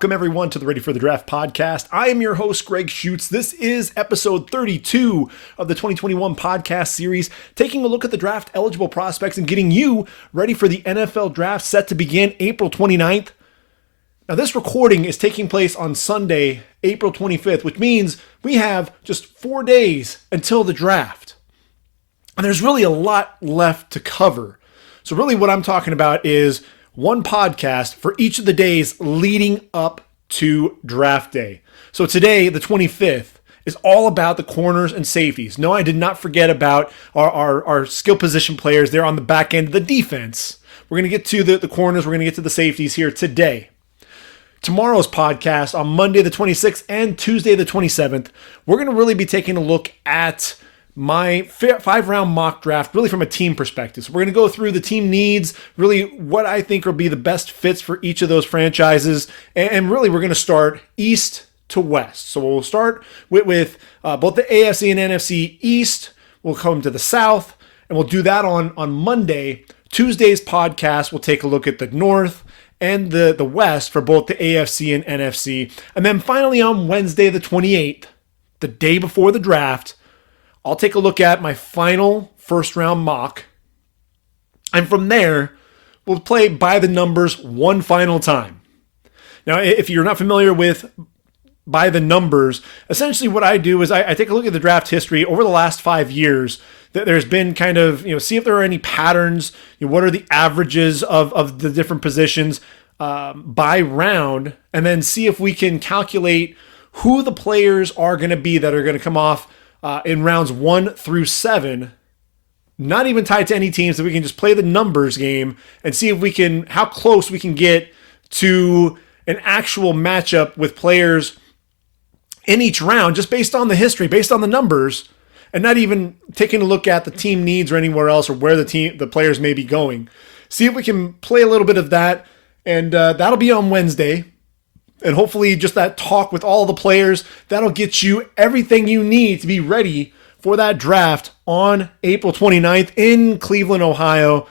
Welcome everyone to the Ready for the Draft podcast. I am your host, Gregg Schutze. This is episode 32 of the 2021 podcast series, taking a look at the draft eligible prospects and getting you ready for the NFL draft set to begin April 29th. Now this recording is taking place on Sunday, April 25th, which means we have just 4 days until the draft. And there's really a lot left to cover. So really what I'm talking about is one podcast for each of the days leading up to draft day. So today, the 25th, is all about the corners and safeties. No, I did not forget about our skill position players there on the back end of the defense. We're going to get to the corners. We're going to get to the safeties here today. Tomorrow's podcast on Monday the 26th and Tuesday the 27th, we're going to really be taking a look at my 5-round mock draft, really from a team perspective. So we're going to go through the team needs, really what I think will be the best fits for each of those franchises. And really, we're going to start east to west. So we'll start with both the AFC and NFC East. We'll come to the South, and we'll do that on Monday. Tuesday's podcast, we'll take a look at the North and the West for both the AFC and NFC. And then finally on Wednesday, the 28th, the day before the draft, I'll take a look at my final first round mock. And from there, we'll play by the numbers one final time. Now, if you're not familiar with by the numbers, essentially what I do is I take a look at the draft history over the last 5 years. There's been kind of, see if there are any patterns, what are the averages of the different positions by round, and then see if we can calculate who the players are going to be that are going to come off in rounds 1 through 7, not even tied to any teams, so we can just play the numbers game and see if how close we can get to an actual matchup with players in each round, just based on the history, based on the numbers, and not even taking a look at the team needs or anywhere else or where the players may be going. See if we can play a little bit of that, and that'll be on Wednesday. And hopefully just that talk with all the players, that'll get you everything you need to be ready for that draft on April 29th in Cleveland, Ohio.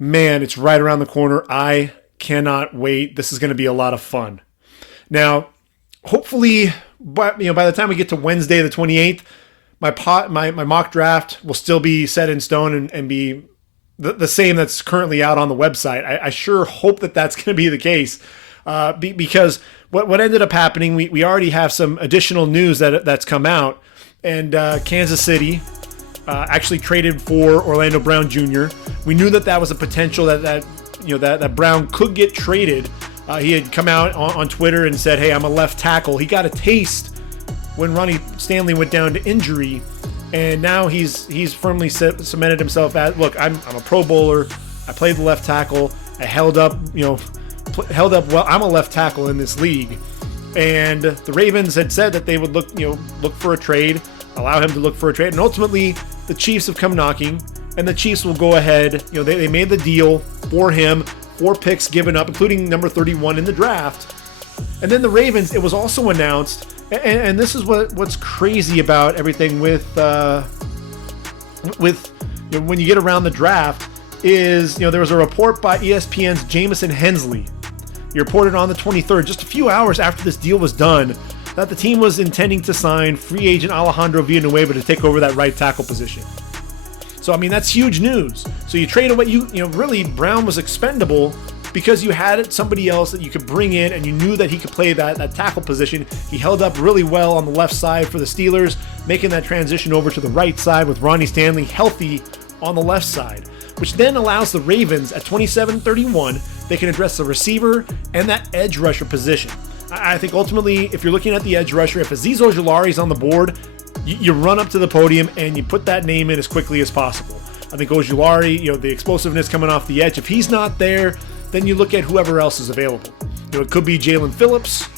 Man, it's right around the corner. I cannot wait. This is going to be a lot of fun. Now, hopefully, by the time we get to Wednesday the 28th, my mock draft will still be set in stone and be the same that's currently out on the website. I sure hope that that's going to be the case. Because what ended up happening, we already have some additional news that's come out, and Kansas City actually traded for Orlando Brown Jr. We knew that was a potential that Brown could get traded. He had come out on Twitter and said, "Hey, I'm a left tackle." He got a taste when Ronnie Stanley went down to injury, and now he's firmly cemented himself as, look, I'm a Pro Bowler. I played the left tackle. I held up well. I'm a left tackle in this league, and the Ravens had said that they would look for a trade, allow him to look for a trade, and ultimately the Chiefs have come knocking, and the Chiefs will go ahead. They made the deal for him, 4 picks given up, including number 31 in the draft, and then the Ravens. It was also announced, and this is what's crazy about everything with when you get around the draft. There was a report by ESPN's Jamison Hensley. He reported on the 23rd, just a few hours after this deal was done, that the team was intending to sign free agent Alejandro Villanueva to take over that right tackle position. So, that's huge news. So you trade away, really Brown was expendable because you had somebody else that you could bring in and you knew that he could play that tackle position. He held up really well on the left side for the Steelers, making that transition over to the right side with Ronnie Stanley healthy on the left side, which then allows the Ravens at 27-31, they can address the receiver and that edge rusher position. I think ultimately, if you're looking at the edge rusher, if Azeez Ojulari is on the board, you run up to the podium and you put that name in as quickly as possible. I think Ojulari, the explosiveness coming off the edge, if he's not there, then you look at whoever else is available. It could be Jalen Phillips.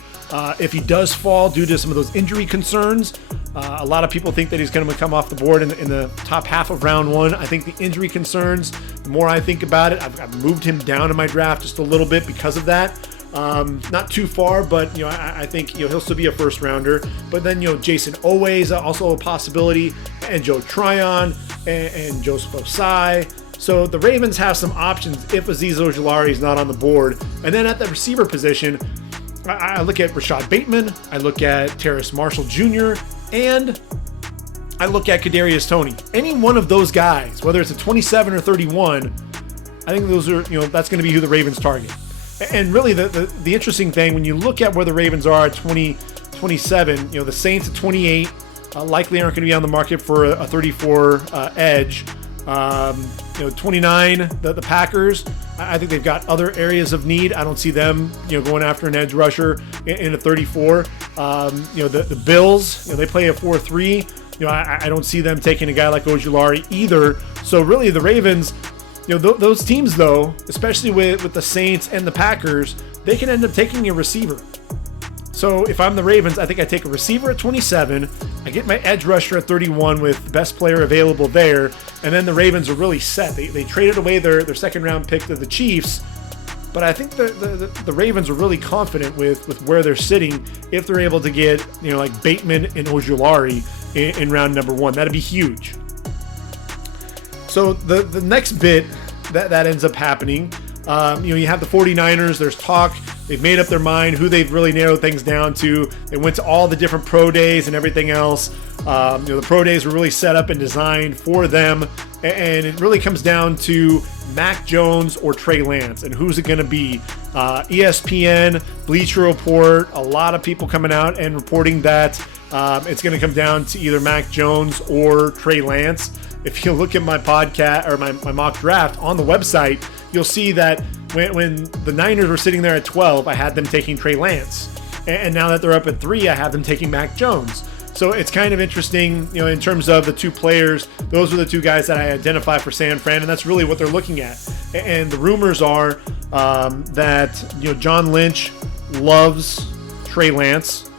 If he does fall due to some of those injury concerns, a lot of people think that he's going to come off the board in the top half of round 1. I think the injury concerns, the more I think about it, I've moved him down in my draft just a little bit because of that. Not too far, but I think he'll still be a first rounder. But then Jason Owe is also a possibility, and Joe Tryon and Joseph Osai. So the Ravens have some options if Azeez Ojulari is not on the board. And then at the receiver position, I look at Rashad Bateman, I look at Terrace Marshall Jr., and I look at Kadarius Toney. Any one of those guys, whether it's a 27 or 31, I think those are, that's going to be who the Ravens target. And really the interesting thing, when you look at where the Ravens are at 27, the Saints at 28 likely aren't going to be on the market for a 34 edge. 29, the Packers, I think they've got other areas of need. I don't see them, going after an edge rusher in a 34. The Bills, they play a 4-3. I don't see them taking a guy like Ojulari either. So really the Ravens, those teams though, especially with the Saints and the Packers, they can end up taking a receiver. So if I'm the Ravens, I think I take a receiver at 27, I get my edge rusher at 31 with the best player available there, and then the Ravens are really set. They traded away their second round pick to the Chiefs, but I think the Ravens are really confident with where they're sitting if they're able to get, like Bateman and Ojulari in round number 1. That'd be huge. So the next bit that ends up happening, you have the 49ers, there's talk. They've made up their mind who they've really narrowed things down to. They went to all the different pro days and everything else. The pro days were really set up and designed for them. And it really comes down to Mac Jones or Trey Lance. And who's it going to be? ESPN, Bleacher Report, a lot of people coming out and reporting that it's going to come down to either Mac Jones or Trey Lance. If you look at my podcast or my mock draft on the website, you'll see that when the Niners were sitting there at 12, I had them taking Trey Lance. And now that they're up at 3, I have them taking Mac Jones. So it's kind of interesting, in terms of the two players, those are the two guys that I identify for San Fran, and that's really what they're looking at. And the rumors are that, John Lynch loves Trey Lance,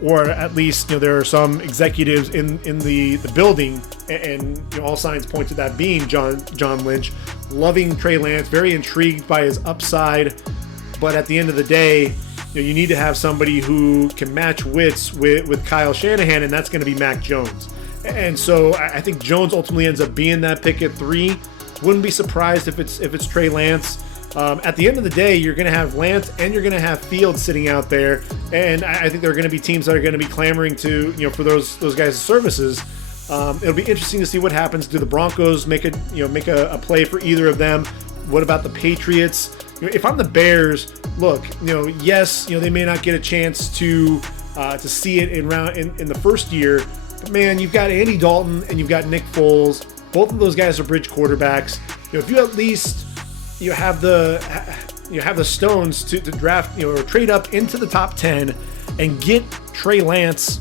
or at least, there are some executives in the building, and all signs point to that being John Lynch, loving Trey Lance, very intrigued by his upside. But at the end of the day, you need to have somebody who can match wits with Kyle Shanahan, and that's going to be Mac Jones. And so I think Jones ultimately ends up being that pick at 3. Wouldn't be surprised if it's Trey Lance. At the end of the day, you're going to have Lance and you're going to have Fields sitting out there, and I think there are going to be teams that are going to be clamoring to for those guys' services. It'll be interesting to see what happens. Do the Broncos make a play for either of them? What about the Patriots? If I'm the Bears, look, yes, they may not get a chance to see it in the first year, but man, you've got Andy Dalton and you've got Nick Foles. Both of those guys are bridge quarterbacks. If you at least have the stones to draft, or trade up into the top 10 and get Trey Lance,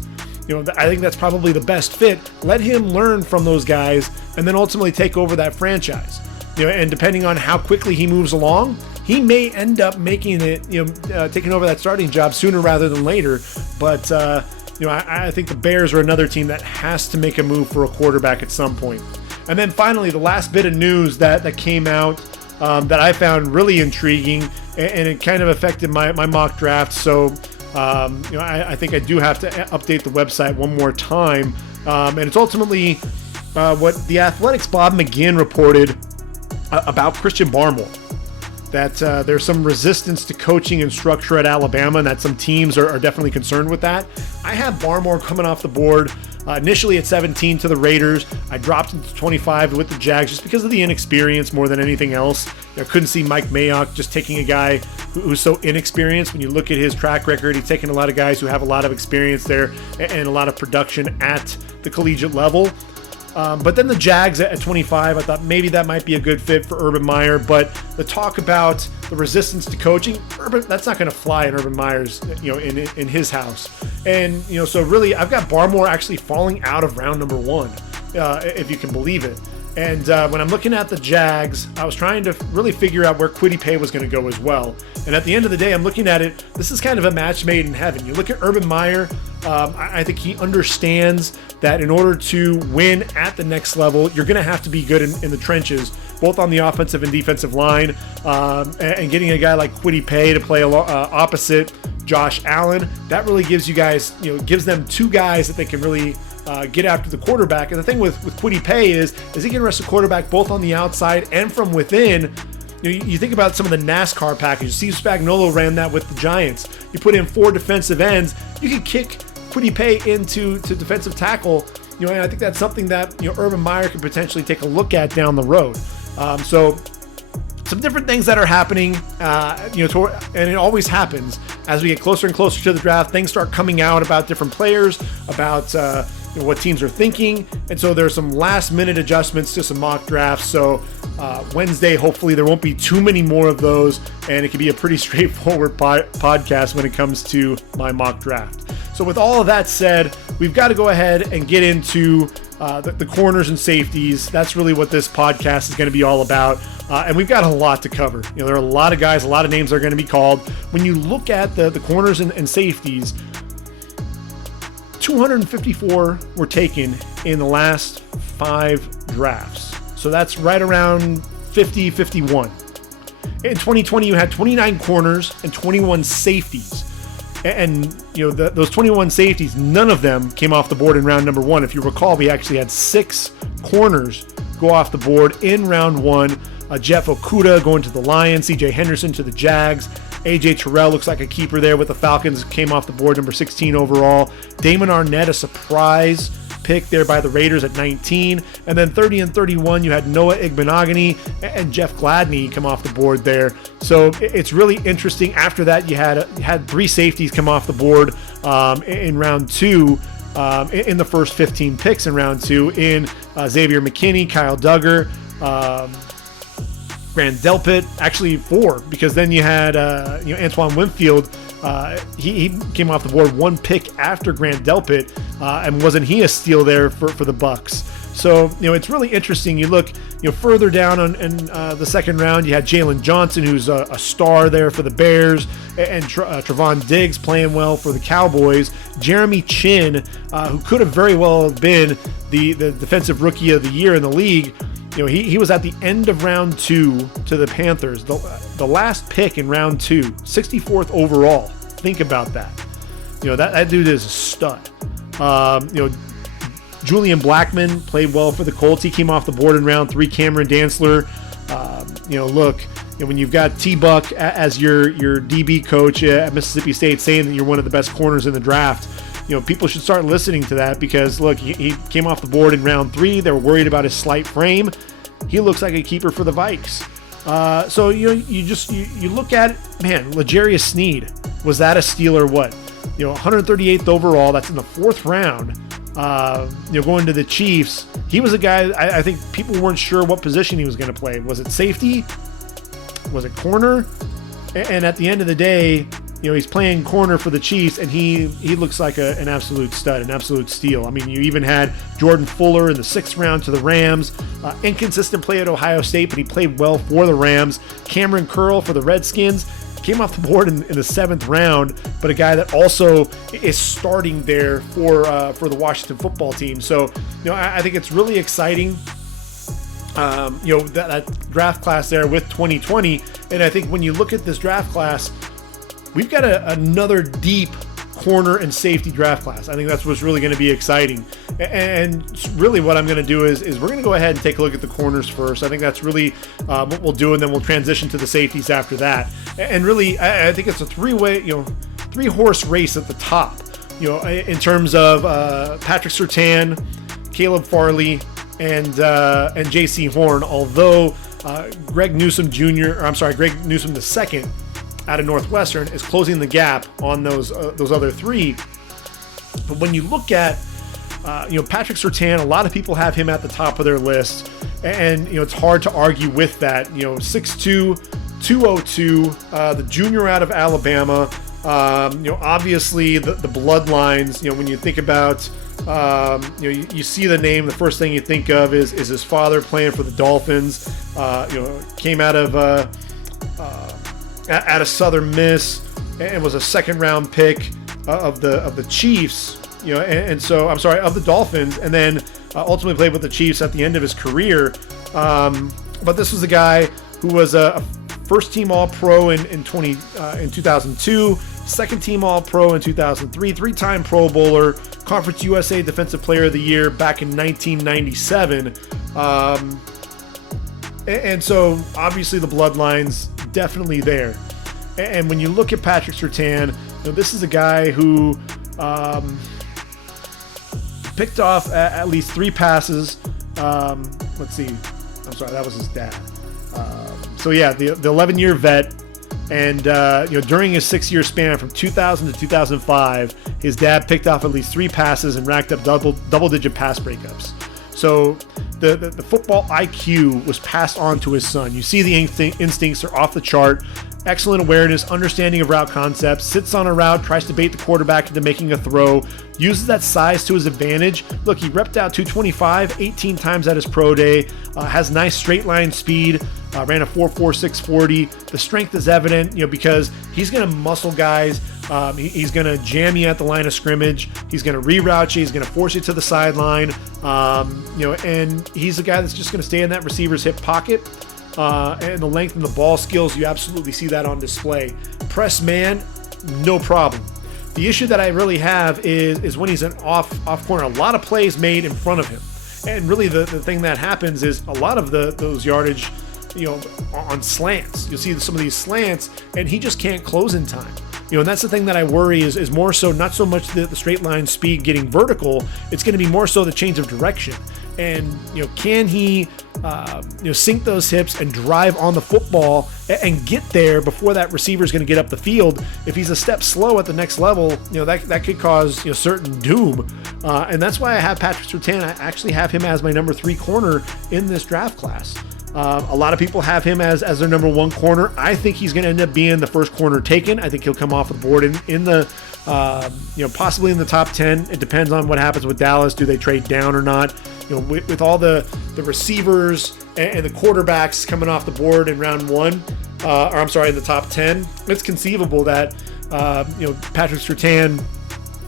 I think that's probably the best fit. Let him learn from those guys and then ultimately take over that franchise. And depending on how quickly he moves along, he may end up making it, taking over that starting job sooner rather than later. But, I think the Bears are another team that has to make a move for a quarterback at some point. And then finally, the last bit of news that came out that I found really intriguing, and it kind of affected my mock draft. So, I think I do have to update the website one more time. And it's ultimately what The Athletic's Bob McGinn reported about Christian Barmore. That there's some resistance to coaching and structure at Alabama, and that some teams are definitely concerned with that. I have Barmore coming off the board initially at 17 to the Raiders. I dropped him to 25 with the Jags just because of the inexperience more than anything else. I couldn't see Mike Mayock just taking a guy who's so inexperienced. When you look at his track record, he's taken a lot of guys who have a lot of experience there and a lot of production at the collegiate level. But then the Jags at 25, I thought maybe that might be a good fit for Urban Meyer. But the talk about the resistance to coaching, that's not going to fly in Urban Meyer's, in his house. And, so really I've got Barmore actually falling out of round number 1, if you can believe it. And when I'm looking at the Jags, I was trying to really figure out where Kwity Paye was going to go as well. And at the end of the day, I'm looking at it, this is kind of a match made in heaven. You look at Urban Meyer, I think he understands that in order to win at the next level, you're going to have to be good in the trenches, both on the offensive and defensive line. And getting a guy like Kwity Paye to play opposite Josh Allen, that really gives you guys, gives them two guys that they can really get after the quarterback. And the thing with Kwity Paye is he can rush the quarterback both on the outside and from within. You think about some of the NASCAR packages. Steve Spagnuolo ran that with the Giants. You put in 4 defensive ends, you could kick Kwity Paye into defensive tackle. And I think that's something that Urban Meyer could potentially take a look at down the road. So some different things that are happening, and it always happens as we get closer and closer to the draft. Things start coming out about different players, about what teams are thinking, and so there's some last-minute adjustments to some mock drafts. So Wednesday, hopefully, there won't be too many more of those, and it can be a pretty straightforward podcast when it comes to my mock draft. So with all of that said, we've got to go ahead and get into the corners and safeties. That's really what this podcast is going to be all about. And we've got a lot to cover. There are a lot of guys, a lot of names are going to be called. When you look at the corners and safeties, 254 were taken in the last 5 drafts. So that's right around 50, 51. In 2020, you had 29 corners and 21 safeties. And those 21 safeties, none of them came off the board in round number 1. If you recall, we actually had 6 corners go off the board in round 1. Jeff Okudah going to the Lions, CJ Henderson to the Jags. AJ Terrell looks like a keeper there with the Falcons, came off the board number 16 overall. Damon Arnett, a surprise pick there by the Raiders at 19. And then 30 and 31, you had Noah Igbenogany and Jeff Gladney come off the board there. So it's really interesting. After that, you had 3 safeties come off the board in round 2. In the first 15 picks in round 2 in Xavier McKinney, Kyle Duggar, Grant Delpit, actually 4, because then you had Antoine Winfield. He came off the board 1 pick after Grant Delpit, and wasn't he a steal there for the Bucks? So it's really interesting. You look further down in the second round, you had Jalen Johnson, who's a star there for the Bears, and Trevon Diggs playing well for the Cowboys. Jeremy Chin, who could have very well been the defensive rookie of the year in the league. He was at the end of round 2 to the Panthers, the last pick in round 2, 64th overall. Think about that. That dude is a stud. Julian Blackman played well for the Colts. He came off the board in round 3. Cameron Dantzler. When you've got T-Buck as your DB coach at Mississippi State saying that you're one of the best corners in the draft, people should start listening to that, because look, he came off the board in round 3. They were worried about his slight frame. He looks like a keeper for the Vikes. So you look at it, man. L'Jarius Sneed, was that a steal or what? 138th overall. That's in the 4th round. Going to the Chiefs. He was a guy, I think people weren't sure what position he was going to play. Was it safety? Was it corner? And at the end of the day, he's playing corner for the Chiefs, and he looks like an absolute stud, an absolute steal. I mean, you even had Jordan Fuller in the 6th round to the Rams. Inconsistent play at Ohio State, but he played well for the Rams. Cameron Curl for the Redskins came off the board in the 7th round, but a guy that also is starting there for the Washington football team. So, I think it's really exciting. That draft class there with 2020, and I think when you look at this draft class, we've got another deep corner and safety draft class. I think that's what's really going to be exciting. And really what I'm going to do is we're going to go ahead and take a look at the corners first. I think that's really what we'll do, and then we'll transition to the safeties after that. And really, I think it's a 3-horse race at the top, in terms of Patrick Surtain, Caleb Farley, and Jaycee Horn, although Greg Newsome II out of Northwestern is closing the gap on those other 3. But when you look at Patrick Surtain, a lot of people have him at the top of their list, and it's hard to argue with that. 6'2", 202, the junior out of Alabama. Obviously the bloodlines. When you think about you see the name, the first thing you think of is his father playing for the Dolphins. Came out of Southern Miss and was a 2nd round pick of the Chiefs, of the Dolphins, and then ultimately played with the Chiefs at the end of his career. But this was a guy who was a first-team All-Pro in 2002, second-team All-Pro in 2003, 3-time Pro Bowler, Conference USA Defensive Player of the Year back in 1997. And so obviously the bloodline's definitely there. And when you look at Patrick Surtain, this is a guy who picked off at least 3 passes. Let's see. I'm sorry, that was his dad. So yeah, the 11-year vet. And during his 6-year span from 2000 to 2005, his dad picked off at least 3 passes and racked up double-digit pass breakups. So the football IQ was passed on to his son. You see the instincts are off the chart. Excellent awareness, understanding of route concepts, sits on a route, tries to bait the quarterback into making a throw, uses that size to his advantage. Look, he repped out 225 18 times at his pro day, has nice straight line speed, ran a 4.46 40. The strength is evident, because he's going to muscle guys. He's going to jam you at the line of scrimmage. He's going to reroute you. He's going to force you to the sideline. And he's a guy that's just going to stay in that receiver's hip pocket. And the length and the ball skills, you absolutely see that on display. Press man, no problem. The issue that I really have is when he's an off corner. A lot of plays made in front of him. And really the thing that happens is a lot of those yardage, on slants. You'll see some of these slants, and he just can't close in time. And that's the thing that I worry is more so, not so much the straight line speed getting vertical, it's going to be more so the change of direction. And, can he, sink those hips and drive on the football and get there before that receiver is going to get up the field? If he's a step slow at the next level, that could cause, certain doom. And that's why I have Patrick Surtain. I actually have him as my number 3 corner in this draft class. A lot of people have him as their number 1 corner. I think he's going to end up being the first corner taken. I think he'll come off the board in the, possibly in the top 10. It depends on what happens with Dallas. Do they trade down or not? With all the receivers and the quarterbacks coming off the board in round 1, in the top 10, it's conceivable that, Patrick Surtain,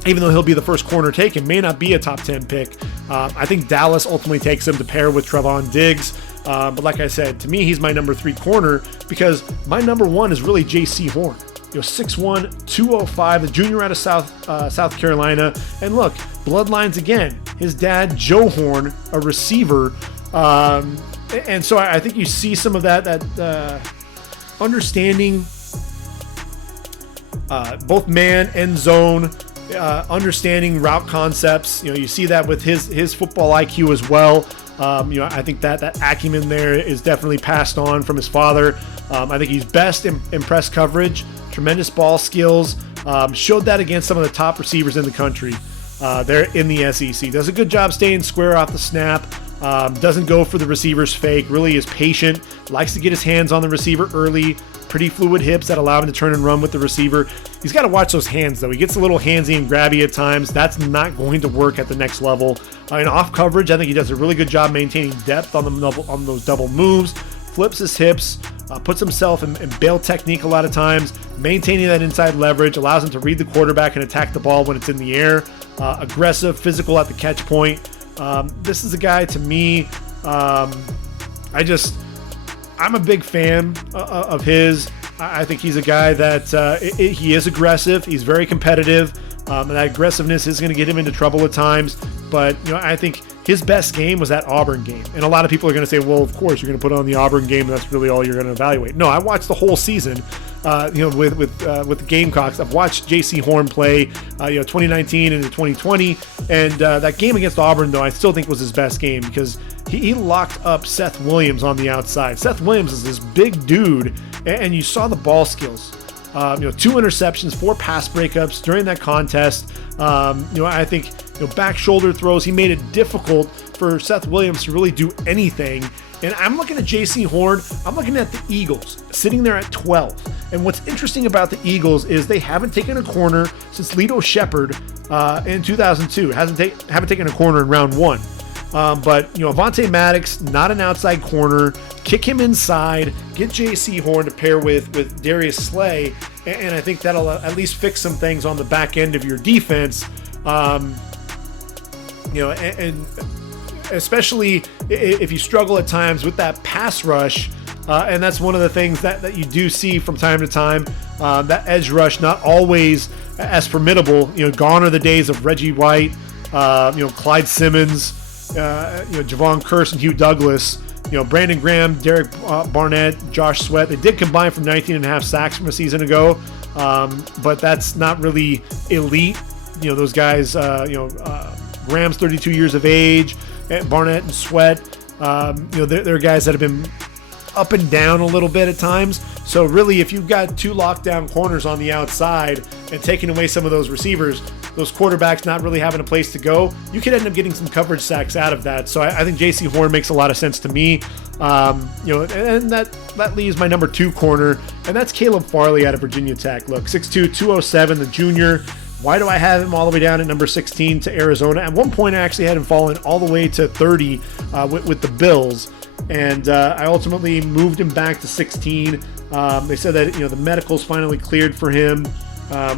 even though he'll be the first corner taken, may not be a top 10 pick. I think Dallas ultimately takes him to pair with Trevon Diggs. But like I said, to me, he's my number 3 corner because my number 1 is really Jaycee Horn. 6'1", 205, the junior out of South Carolina. And look, bloodlines again. His dad, Joe Horn, a receiver. And so I think you see some of that understanding, both man and zone, understanding route concepts. You see that with his football IQ as well. I think that acumen there is definitely passed on from his father. I think he's best in press coverage, tremendous ball skills, showed that against some of the top receivers in the country there in the SEC. Does a good job staying square off the snap, doesn't go for the receiver's fake, really is patient, likes to get his hands on the receiver early, pretty fluid hips that allow him to turn and run with the receiver. He's got to watch those hands, though. He gets a little handsy and grabby at times. That's not going to work at the next level. In off coverage, I think he does a really good job maintaining depth on those double moves, flips his hips, puts himself in bail technique a lot of times, maintaining that inside leverage, allows him to read the quarterback and attack the ball when it's in the air. Aggressive, physical at the catch point. This is a guy, to me, I'm a big fan of his. I think he's a guy that he is aggressive. He's very competitive. And that aggressiveness is going to get him into trouble at times. But, I think his best game was that Auburn game. And a lot of people are going to say, well, of course, you're going to put on the Auburn game, and that's really all you're going to evaluate. No, I watched the whole season, with the Gamecocks. I've watched Jaycee Horn play, 2019 into 2020. And that game against Auburn, though, I still think was his best game because he locked up Seth Williams on the outside. Seth Williams is this big dude, and you saw the ball skills. 2 interceptions, 4 pass breakups during that contest. I think back shoulder throws. He made it difficult for Seth Williams to really do anything. And I'm looking at Jaycee Horn. I'm looking at the Eagles sitting there at 12. And what's interesting about the Eagles is they haven't taken a corner since Lito Shepherd in 2002. Haven't taken a corner in round 1. But Avonte Maddox, not an outside corner, kick him inside, get Jaycee Horn to pair with Darius Slay, and I think that'll at least fix some things on the back end of your defense. And especially if you struggle at times with that pass rush, and that's one of the things that you do see from time to time. That edge rush not always as formidable. Gone are the days of Reggie White, Clyde Simmons. Jevon Kearse and Hugh Douglas, Brandon Graham, Derek Barnett, Josh Sweat, they did combine for 19.5 sacks from a season ago, but that's not really elite. Those guys, Graham's 32 years of age, Barnett and Sweat, they're guys that have been up and down a little bit at times. So really, if you've got two lockdown corners on the outside and taking away some of those receivers, those quarterbacks not really having a place to go, you could end up getting some coverage sacks out of that. So I think Jaycee Horn makes a lot of sense to me. And that leaves my number 2 corner, and that's Caleb Farley out of Virginia Tech. Look, 6'2", 207, the junior. Why do I have him all the way down at number 16 to Arizona? At one point, I actually had him falling all the way to 30 with the Bills. And I ultimately moved him back to 16. They said that the medical's finally cleared for him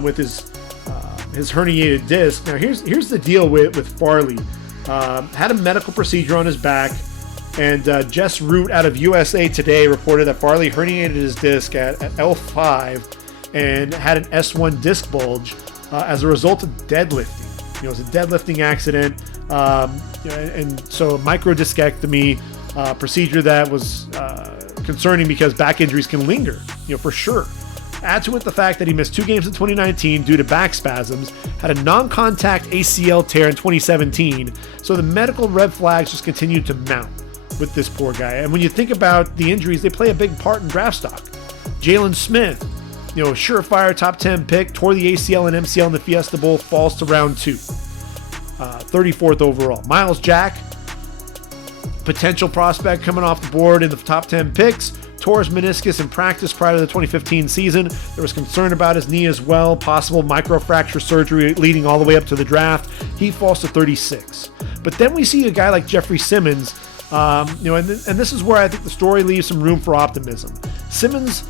with his herniated disc. Now here's the deal with Farley. Had a medical procedure on his back, and Jess Root out of USA Today reported that Farley herniated his disc at L5 and had an S1 disc bulge as a result of deadlifting. It was a deadlifting accident, and so a microdiscectomy. Procedure that was concerning because back injuries can linger, for sure. Add to it the fact that he missed 2 games in 2019 due to back spasms, had a non-contact ACL tear in 2017, so the medical red flags just continued to mount with this poor guy. And when you think about the injuries, they play a big part in draft stock. Jalen Smith, surefire top 10 pick, tore the ACL and MCL in the Fiesta Bowl, falls to round 2, 34th overall. Miles Jack, potential prospect coming off the board in the top 10 picks, tore his meniscus in practice prior to the 2015 season. There was concern about his knee as well, possible microfracture surgery leading all the way up to the draft. He falls to 36. But then we see a guy like Jeffrey Simmons, and this is where I think the story leaves some room for optimism. Simmons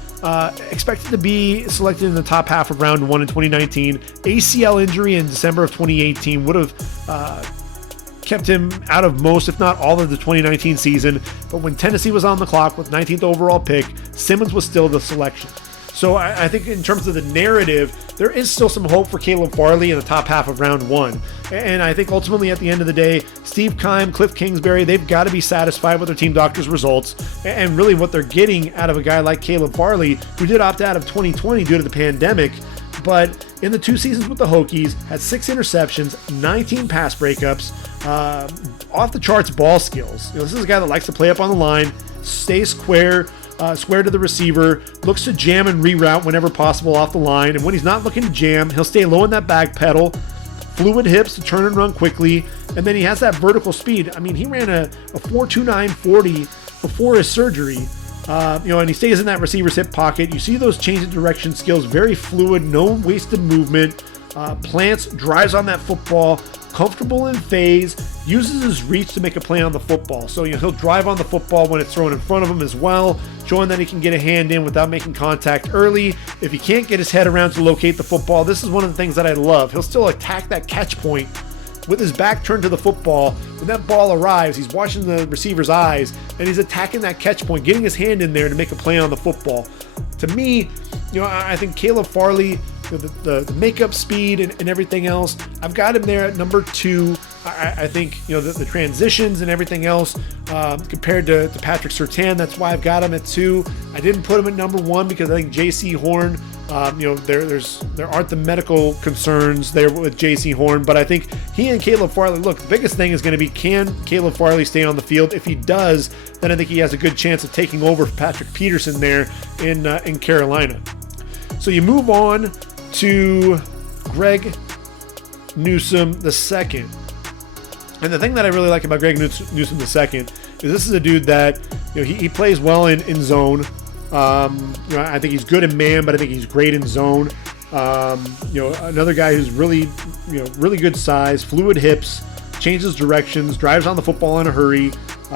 expected to be selected in the top half of round 1 in 2019. ACL injury in December of 2018 would have kept him out of most, if not all, of the 2019 season. But when Tennessee was on the clock with 19th overall pick, Simmons was still the selection. So I think in terms of the narrative, there is still some hope for Caleb Farley in the top half of round 1. And I think ultimately at the end of the day, Steve Keim, Cliff Kingsbury, they've got to be satisfied with their team doctor's results. And really what they're getting out of a guy like Caleb Farley, who did opt out of 2020 due to the pandemic, but in the 2 seasons with the Hokies, had 6 interceptions, 19 pass breakups, off the charts ball skills. This is a guy that likes to play up on the line, stay square to the receiver, looks to jam and reroute whenever possible off the line, and when he's not looking to jam, he'll stay low in that back pedal, fluid hips to turn and run quickly, and then he has that vertical speed. I mean, he ran a 4.29 40 before his surgery. And he stays in that receiver's hip pocket. You see those change of direction skills, very fluid, no wasted movement, plants, drives on that football, comfortable in phase, uses his reach to make a play on the football. So he'll drive on the football when it's thrown in front of him as well, showing that he can get a hand in without making contact early. If he can't get his head around to locate the football, this is one of the things that I love. He'll still attack that catch point with his back turned to the football. When that ball arrives, he's watching the receiver's eyes and he's attacking that catch point, getting his hand in there to make a play on the football. To me, I think Caleb Farley, the makeup speed and everything else, I've got him there at number 2. I think the transitions and everything else compared to Patrick Surtain, that's why I've got him at 2. I didn't put him at number 1 because I think Jaycee Horn, there aren't the medical concerns there with Jaycee Horn, but I think he and Caleb Farley, look, the biggest thing is going to be, can Caleb Farley stay on the field? If he does, then I think he has a good chance of taking over for Patrick Peterson there in Carolina. So you move on to Greg Newsome II. And the thing that I really like about Greg Newsome II is this is a dude that he plays well in zone. I think he's good in man, but I think he's great in zone. Another guy who's really good size, fluid hips, changes directions, drives on the football in a hurry.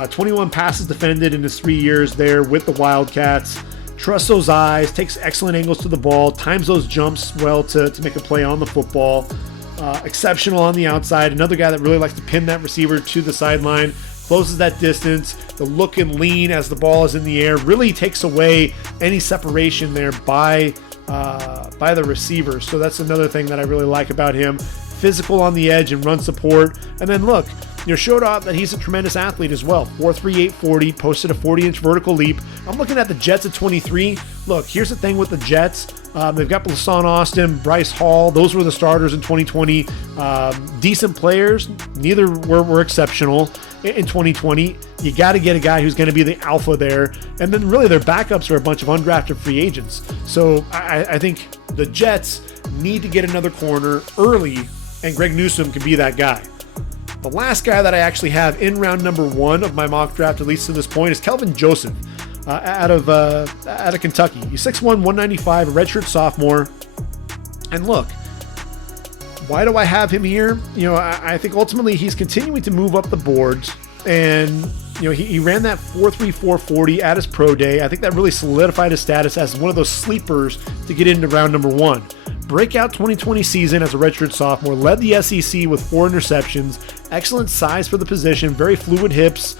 21 passes defended in his 3 years there with the Wildcats. Trusts those eyes, takes excellent angles to the ball, times those jumps well to make a play on the football. Exceptional on the outside. Another guy that really likes to pin that receiver to the sideline, closes that distance. The look and lean as the ball is in the air really takes away any separation there by the receiver. So that's another thing that I really like about him. physical on the edge and run support. And then look, showed off that he's a tremendous athlete as well. 4.38 40, posted a 40-inch vertical leap. I'm looking at the Jets at 23. Look, here's the thing with the Jets. They've got Lasan Austin, Bryce Hall. Those were the starters in 2020. Decent players. Neither were exceptional in 2020. You got to get a guy who's going to be the alpha there. And then really their backups are a bunch of undrafted free agents. So I think the Jets need to get another corner early, and Greg Newsome can be that guy. The last guy that I actually have in round number 1 of my mock draft, at least to this point, is Kelvin Joseph out of Kentucky. He's 6'1", 195, a redshirt sophomore. And look, why do I have him here? I think ultimately he's continuing to move up the boards, and he ran that 4.34 40 at his pro day. I think that really solidified his status as one of those sleepers to get into round number 1. Breakout 2020 season as a redshirt sophomore, led the SEC with 4 interceptions, excellent size for the position, very fluid hips,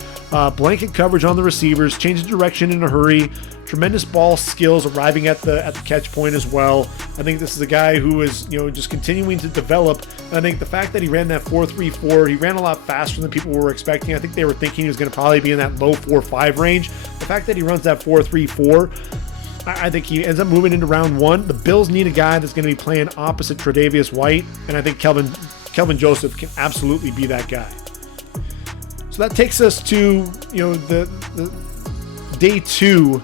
blanket coverage on the receivers, changes direction in a hurry, tremendous ball skills arriving at the catch point as well. I think this is a guy who is just continuing to develop. And I think the fact that he ran that 4.34, he ran a lot faster than people were expecting. I think they were thinking he was going to probably be in that low 4.5 range. The fact that he runs that 4.34, I think he ends up moving into round 1. The Bills need a guy that's going to be playing opposite Tre'Davious White, and I think Kelvin Joseph can absolutely be that guy. So that takes us to the day 2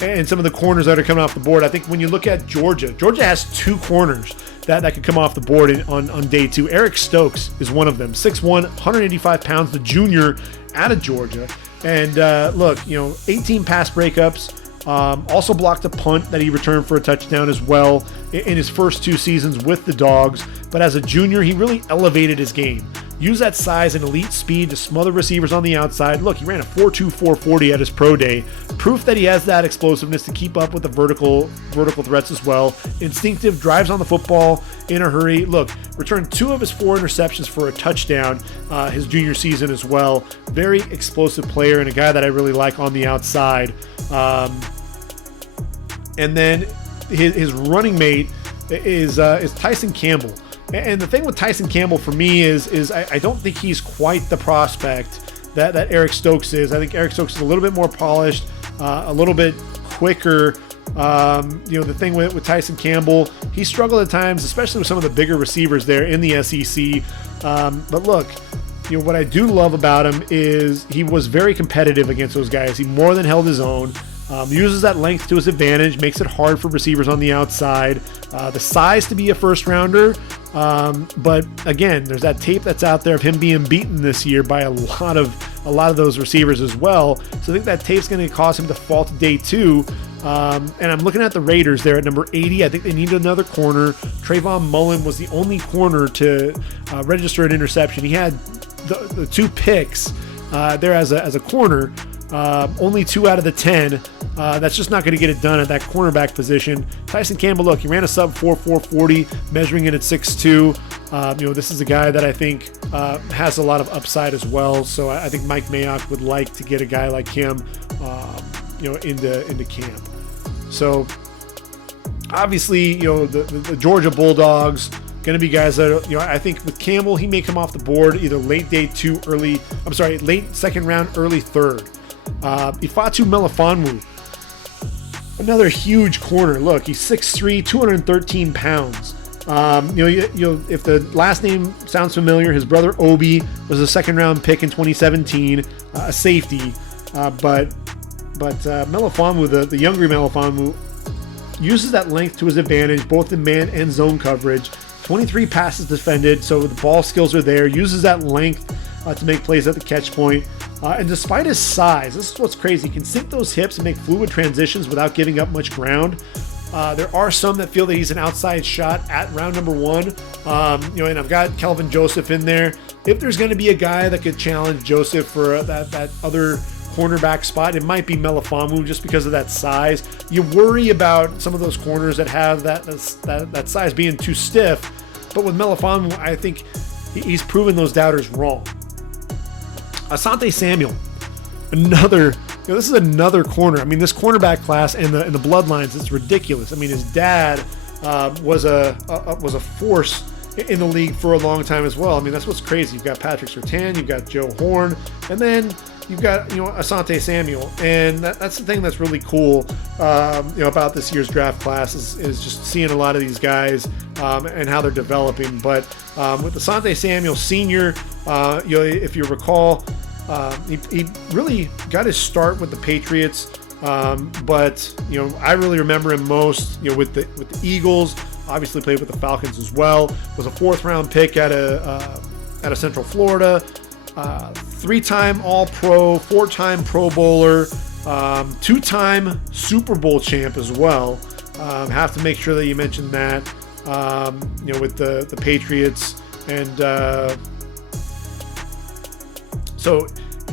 and some of the corners that are coming off the board. I think when you look at Georgia has 2 corners that could come off the board on day 2. Eric Stokes is one of them, 6'1", 185 pounds, the junior out of Georgia. And look, 18 pass breakups. Also blocked a punt that he returned for a touchdown as well in his first 2 seasons with the Dogs. But as a junior, he really elevated his game. Used that size and elite speed to smother receivers on the outside. Look, he ran a 4.24 40 at his pro day. Proof that he has that explosiveness to keep up with the vertical threats as well. Instinctive, drives on the football in a hurry. Look, returned 2 of his 4 interceptions for a touchdown his junior season as well. Very explosive player and a guy that I really like on the outside. And then his running mate is Tyson Campbell. And the thing with Tyson Campbell for me is I don't think he's quite the prospect that Eric Stokes is. I think Eric Stokes is a little bit more polished, a little bit quicker. The thing with Tyson Campbell, he struggled at times, especially with some of the bigger receivers there in the SEC. But look, what I do love about him is he was very competitive against those guys. He more than held his own. Uses that length to his advantage, makes it hard for receivers on the outside. The size to be a first rounder, but again, there's that tape that's out there of him being beaten this year by a lot of those receivers as well. So I think that tape's going to cause him to fall to day 2. And I'm looking at the Raiders there at number 80. I think they need another corner. Trevon Moehrig was the only corner to register an interception. He had the 2 picks there as a corner. Only 2 out of the 10. That's just not going to get it done at that cornerback position. Tyson Campbell, look, he ran a sub 4.40, measuring in at 6'2". This is a guy that I think has a lot of upside as well. So I think Mike Mayock would like to get a guy like him, into camp. So obviously, the Georgia Bulldogs going to be guys that I think with Campbell, he may come off the board either late day 2, late second round, early third. Ifeatu Melifonwu, another huge corner. Look, he's 6'3", 213 pounds. If the last name sounds familiar, his brother Obi was a second round pick in 2017, a safety. But Melifonwu, the younger Melifonwu, uses that length to his advantage, both in man and zone coverage. 23 passes defended, so the ball skills are there. Uses that length to make plays at the catch point. And despite his size, this is what's crazy. He can sink those hips and make fluid transitions without giving up much ground. There are some that feel that he's an outside shot at round number 1. And I've got Kelvin Joseph in there. If there's going to be a guy that could challenge Joseph for that other cornerback spot, it might be Melifonwu just because of that size. You worry about some of those corners that have that size being too stiff. But with Melifonwu, I think he's proven those doubters wrong. Asante Samuel, this is another corner. I mean, this cornerback class and the bloodlines, it's ridiculous. I mean, his dad was a force in the league for a long time as well. I mean, that's what's crazy. You've got Patrick Surtain, you've got Jaycee Horn, and then you've got, Asante Samuel. And that's the thing that's really cool, about this year's draft class is just seeing a lot of these guys and how they're developing. But with Asante Samuel Sr., if you recall, he really got his start with the Patriots. But I really remember him most, with the Eagles. Obviously played with the Falcons as well. Was a 4th round pick out of Central Florida. 3-time All-Pro, 4-time Pro Bowler, 2-time Super Bowl champ as well. Have to make sure that you mention that. With the Patriots, and so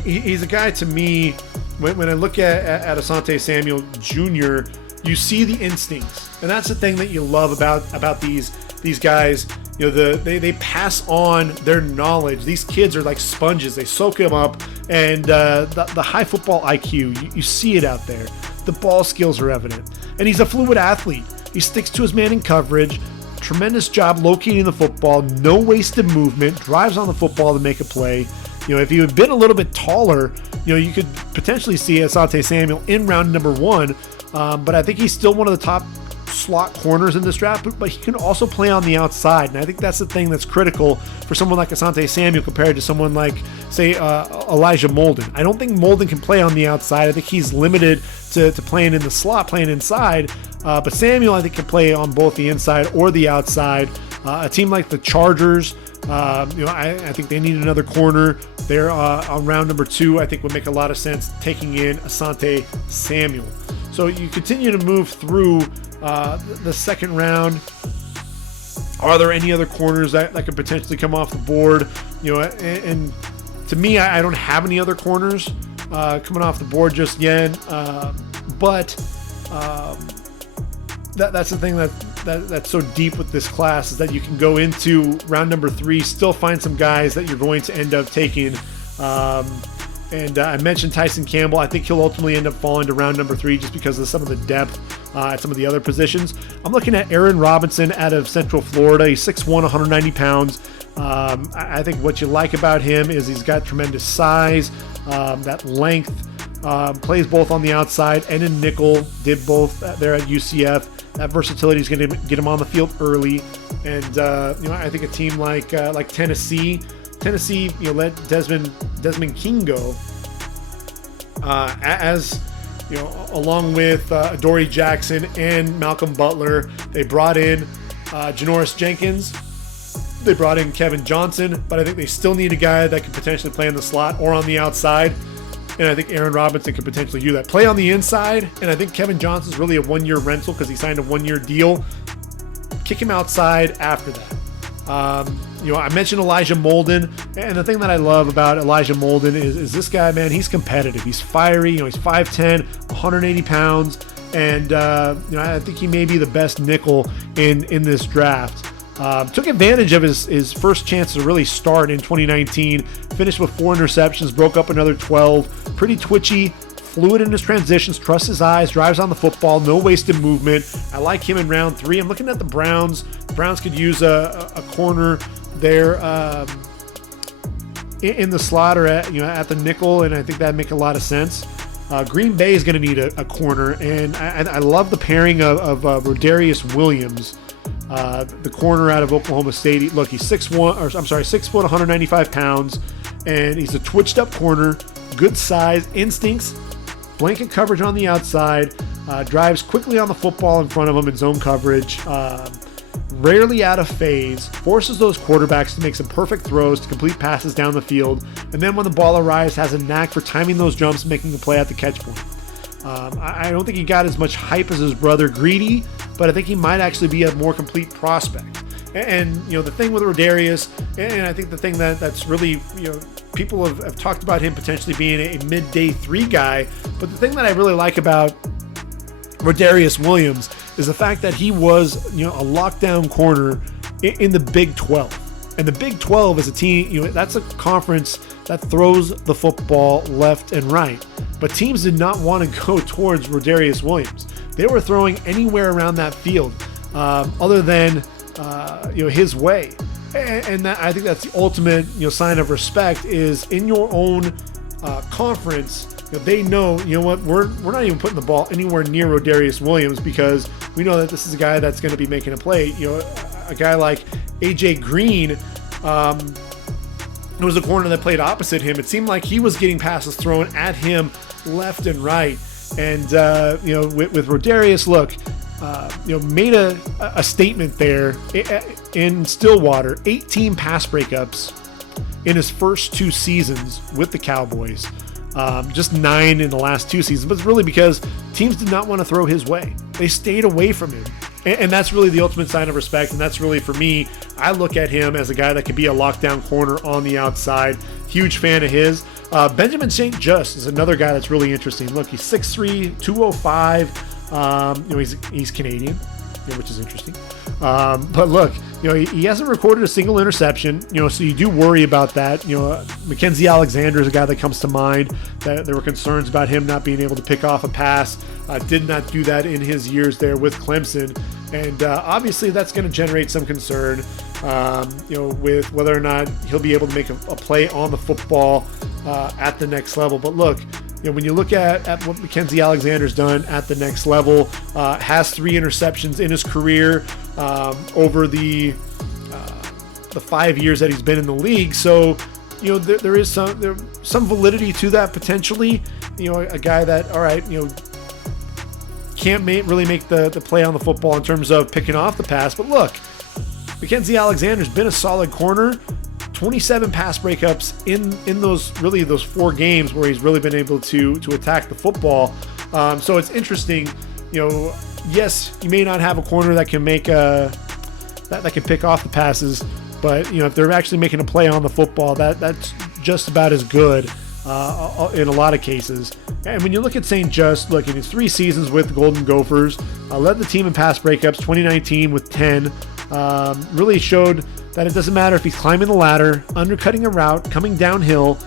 he's a guy to me. When I look at Asante Samuel Jr., you see the instincts, and that's the thing that you love about these guys. They pass on their knowledge. These kids are like sponges; they soak them up, and the high football IQ, you see it out there. The ball skills are evident, and he's a fluid athlete. He sticks to his man in coverage. Tremendous job locating the football. No wasted movement. Drives on the football to make a play. If he had been a little bit taller, you could potentially see Asante Samuel in round number 1. But I think he's still one of the top slot corners in this draft, but he can also play on the outside. And I think that's the thing that's critical for someone like Asante Samuel compared to someone like, say, Elijah Molden. I don't think Molden can play on the outside. I think he's limited to playing in the slot, playing inside. But Samuel, I think, can play on both the inside or the outside. A team like the Chargers, I think they need another corner. They're on round number 2. I think would make a lot of sense taking in Asante Samuel. So you continue to move through the second round. Are there any other corners that could potentially come off the board? And to me, I don't have any other corners coming off the board just yet. But that's the thing that's so deep with this class, is that you can go into round number 3, still find some guys that you're going to end up taking. And I mentioned Tyson Campbell. I think he'll ultimately end up falling to round number 3 just because of some of the depth at some of the other positions. I'm looking at Aaron Robinson out of Central Florida. He's 6'1", 190 pounds. I think what you like about him is he's got tremendous size, that length, plays both on the outside and in nickel, did both there at UCF. That versatility is going to get him on the field early. And, I think a team like Tennessee, let Desmond King go, along with Adoree Jackson and Malcolm Butler. They brought in Janoris Jenkins. They brought in Kelvin Johnson, but I think they still need a guy that could potentially play in the slot or on the outside. And I think Aaron Robinson could potentially do that. Play on the inside, and I think Kelvin Johnson's really a 1-year rental because he signed a 1-year deal. Kick him outside after that. I mentioned Elijah Molden, and the thing that I love about Elijah Molden is this guy, man, he's competitive. He's fiery. He's 5'10", 180 pounds, and I think he may be the best nickel in this draft. Took advantage of his first chance to really start in 2019. Finished with 4 interceptions, broke up another 12. Pretty twitchy, fluid in his transitions, trusts his eyes, drives on the football, no wasted movement. I like him in round 3. I'm looking at the Browns. The Browns could use a corner there in the slot or at the nickel, and I think that'd make a lot of sense. Green Bay is going to need a corner, and I love the pairing of Rodarius Williams, the corner out of Oklahoma State. Look, he's 6 foot, 195 pounds, and he's a twitched up corner, good size, instincts, blanket coverage on the outside, drives quickly on the football in front of him in zone coverage, rarely out of phase, forces those quarterbacks to make some perfect throws to complete passes down the field, and then when the ball arrives, has a knack for timing those jumps and making the play at the catch point. I don't think he got as much hype as his brother Greedy, but I think he might actually be a more complete prospect. And the thing with Rodarius, and I think the thing that's really, people have talked about him potentially being a mid-day 3 guy, but the thing that I really like about Rodarius Williams is the fact that he was, a lockdown corner in the Big 12. And the Big 12 is a team, that's a conference that throws the football left and right. But teams did not want to go towards Rodarius Williams. They were throwing anywhere around that field other than, his way. And that, I think that's the ultimate, sign of respect is in your own conference. They know, what, we're not even putting the ball anywhere near Rodarius Williams because we know that this is a guy that's going to be making a play. A guy like AJ Green, it was a corner that played opposite him. It seemed like he was getting passes thrown at him left and right. And, with Rodarius, look, made a statement there in Stillwater, 18 pass breakups in his first 2 seasons with the Cowboys. Just 9 in the last 2 seasons, but it's really because teams did not want to throw his way. They stayed away from him. And that's really the ultimate sign of respect. And that's really, for me, I look at him as a guy that could be a lockdown corner on the outside. Huge fan of his. Benjamin St. Just is another guy that's really interesting. Look, he's 6'3", 205. He's Canadian, which is interesting. But look, he hasn't recorded a single interception, so you do worry about that. Mackenzie Alexander is a guy that comes to mind that there were concerns about him not being able to pick off a pass. Did not do that in his years there with Clemson. And obviously that's going to generate some concern, with whether or not he'll be able to make a play on the football at the next level. But look, when you look at what Mackenzie Alexander's done at the next level, has 3 interceptions in his career over the 5 years that he's been in the league. So, there is some validity to that potentially. A guy that, all right, can't really make the play on the football in terms of picking off the pass. But look, Mackenzie Alexander's been a solid corner. 27 pass breakups in those 4 games where he's really been able to attack the football. So it's interesting. Yes, you may not have a corner that can make that can pick off the passes, but if they're actually making a play on the football, that's just about as good in a lot of cases. And when you look at St. Just, look, in his 3 seasons with the Golden Gophers, led the team in pass breakups, 2019 with 10. Really showed that it doesn't matter if he's climbing the ladder, undercutting a route, coming downhill.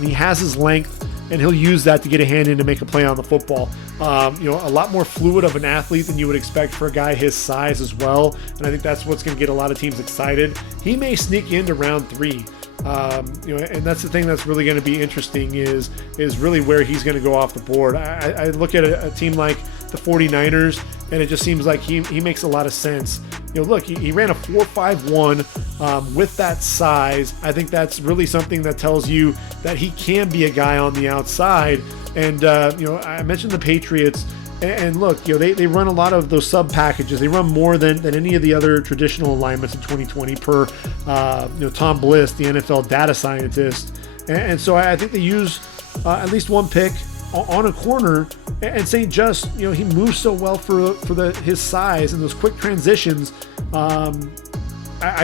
He has his length, and he'll use that to get a hand in to make a play on the football. A lot more fluid of an athlete than you would expect for a guy his size as well. And I think that's what's going to get a lot of teams excited. He may sneak into round 3. And that's the thing that's really going to be interesting is really where he's going to go off the board. I look at a team like the 49ers, and it just seems like he makes a lot of sense. Look, he ran a 4.51 with that size. I think that's really something that tells you that he can be a guy on the outside. And, I mentioned the Patriots. And look, they run a lot of those sub packages. They run more than any of the other traditional alignments in 2020 per, Tom Bliss, the NFL data scientist. And so I think they use at least one pick on a corner. And St. Just, he moves so well for his size and those quick transitions. I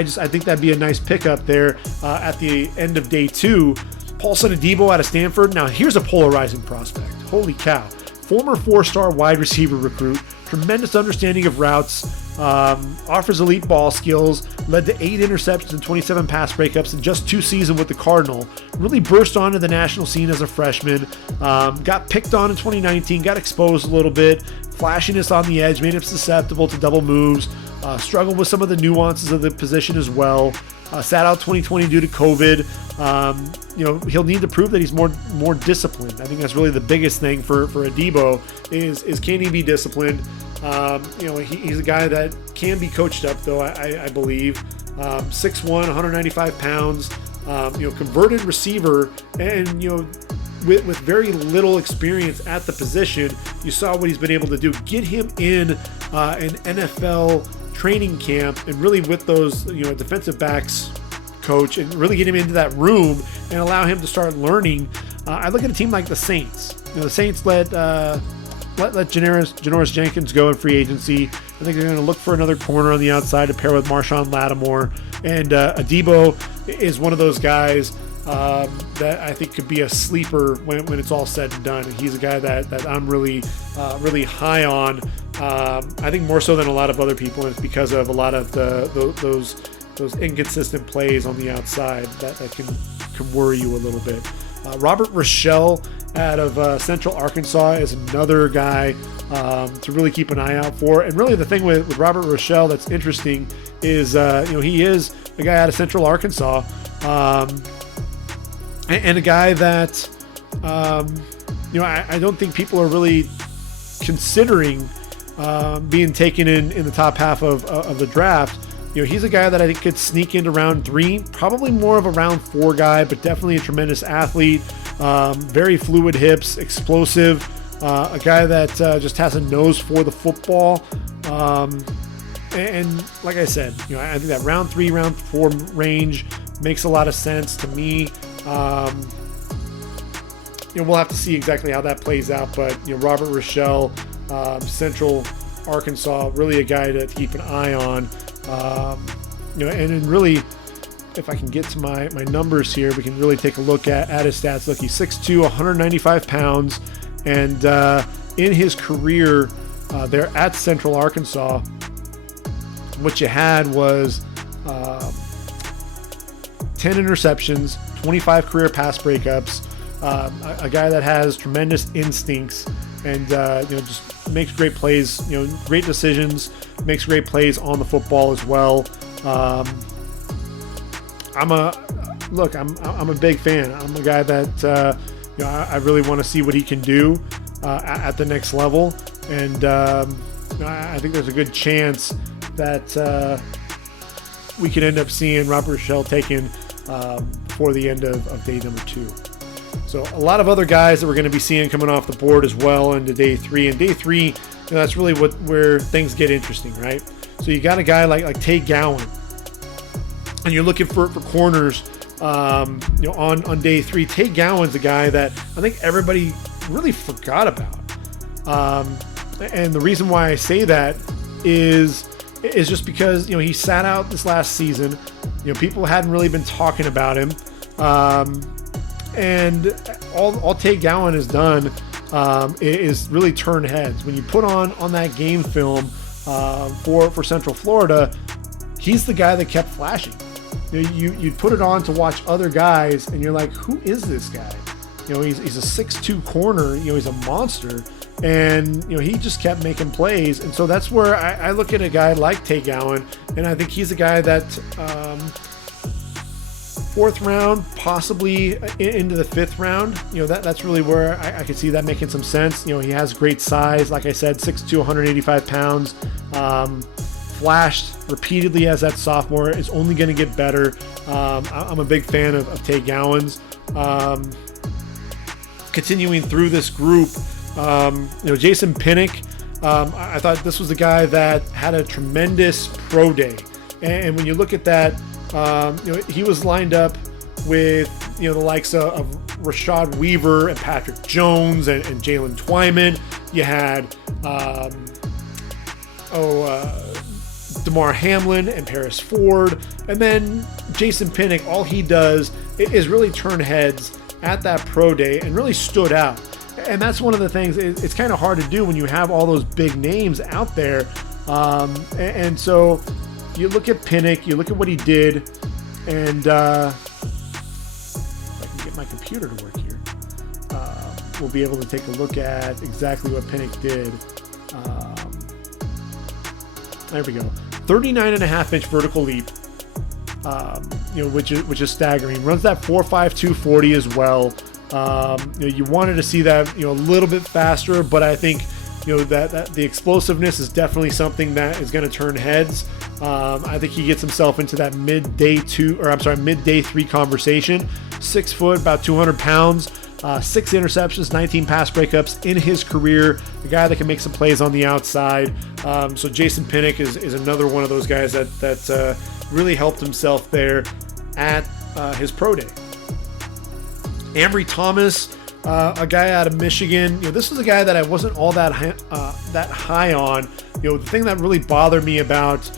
think that'd be a nice pickup there at the end of day 2. Paulson Adebo out of Stanford. Now here's a polarizing prospect. Holy cow. Former 4-star wide receiver recruit, tremendous understanding of routes, offers elite ball skills, led to 8 interceptions and 27 pass breakups in just 2 seasons with the Cardinal. Really burst onto the national scene as a freshman. Got picked on in 2019, got exposed a little bit. Flashiness on the edge made him susceptible to double moves. Struggled with some of the nuances of the position as well. Sat out 2020 due to COVID. He'll need to prove that he's more disciplined. I think that's really the biggest thing for Adebo is can he be disciplined? He's a guy that can be coached up, though, I believe. 6'1", 195 pounds, converted receiver, and, with very little experience at the position, you saw what he's been able to do. Get him in an NFL training camp and really with those, defensive backs coach and really get him into that room and allow him to start learning. I look at a team like the Saints. The Saints let Janoris Jenkins go in free agency. I think they're going to look for another corner on the outside to pair with Marshawn Lattimore. And Adebo is one of those guys that I think could be a sleeper when it's all said and done. And he's a guy that I'm really high on. I think more so than a lot of other people, and it's because of a lot of those inconsistent plays on the outside that can worry you a little bit. Robert Rochelle out of Central Arkansas is another guy to really keep an eye out for. And really the thing with Robert Rochelle that's interesting is, he is a guy out of Central Arkansas, and a guy that, I don't think people are really considering being taken in the top half of the draft. He's a guy that I think could sneak into round 3, probably more of a round 4 guy, but definitely a tremendous athlete, very fluid hips, explosive, a guy that just has a nose for the football. And like I said, I think that round 3, round 4 range makes a lot of sense to me. We'll have to see exactly how that plays out, but Robert Rochelle, Central Arkansas, really a guy to keep an eye on. And then really, if I can get to my numbers here, we can really take a look at his stats. Look, he's 6'2", 195 pounds, and in his career there at Central Arkansas, what you had was 10 interceptions, 25 career pass breakups, a guy that has tremendous instincts and just makes great plays, great decisions, makes great plays on the football as well. I'm a big fan. I'm a guy that I really want to see what he can do at the next level, and I think there's a good chance that we could end up seeing Robert Rochelle taken before the end of day number 2. So a lot of other guys that we're going to be seeing coming off the board as well into day 3. And day 3, that's really where things get interesting, right? So you got a guy like Tay Gowan, and you're looking for corners. On day 3, Tay Gowan's a guy that I think everybody really forgot about. And the reason why I say that is just because he sat out this last season. People hadn't really been talking about him. And all Tay Gowan has done is really turn heads. When you put on that game film for Central Florida, he's the guy that kept flashing. You'd put it on to watch other guys, and you're like, who is this guy? He's a 6'2" corner. He's a monster, and he just kept making plays. And so that's where I look at a guy like Tay Gowan, and I think he's a guy that 4th round, possibly into the 5th round. That's really where I could see that making some sense. He has great size, like I said, 6'2", 185 pounds. Flashed repeatedly as that sophomore, is only going to get better. I'm a big fan of Tay Gowan's. Continuing through this group, Jason Pinnock, I thought this was a guy that had a tremendous pro day. And when you look at that, he was lined up with the likes of Rashad Weaver and Patrick Jones and Jalen Twyman. You had Damar Hamlin and Paris Ford, and then Jason Pinnock. All he does is really turn heads at that pro day and really stood out. And that's one of the things. It's kind of hard to do when you have all those big names out there. And so you look at Pinnock, you look at what he did, and if I can get my computer to work here, we'll be able to take a look at exactly what Pinnock did. There we go. 39.5-inch vertical leap, which is staggering. Runs that 4.52 40 as well. You wanted to see that a little bit faster, but I think that the explosiveness is definitely something that is going to turn heads. I think he gets himself into that mid-day 3 conversation. 6 foot, about 200 pounds. 6 interceptions, 19 pass breakups in his career. A guy that can make some plays on the outside. So Jason Pinnock is another one of those guys that really helped himself there at his pro day. Ambry Thomas, a guy out of Michigan. This was a guy that I wasn't all that high on. The thing that really bothered me about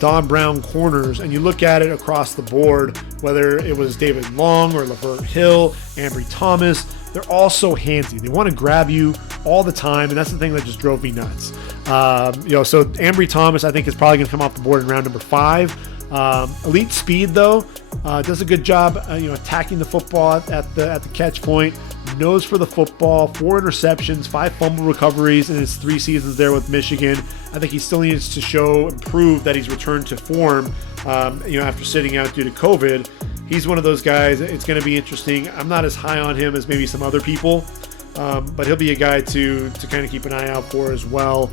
Don Brown corners, and you look at it across the board, whether it was David Long or Lavert Hill, Ambry Thomas, they're all so handsy. They want to grab you all the time, and that's the thing that just drove me nuts. So Ambry Thomas, I think, is probably going to come off the board in round number 5. Elite speed, though, does a good job, attacking the football at the catch point. nose for the football, 4 interceptions, 5 fumble recoveries in his 3 seasons there with Michigan. I think he still needs to show and prove that he's returned to form, after sitting out due to COVID. He's one of those guys. It's going to be interesting. I'm not as high on him as maybe some other people, but he'll be a guy to kind of keep an eye out for as well.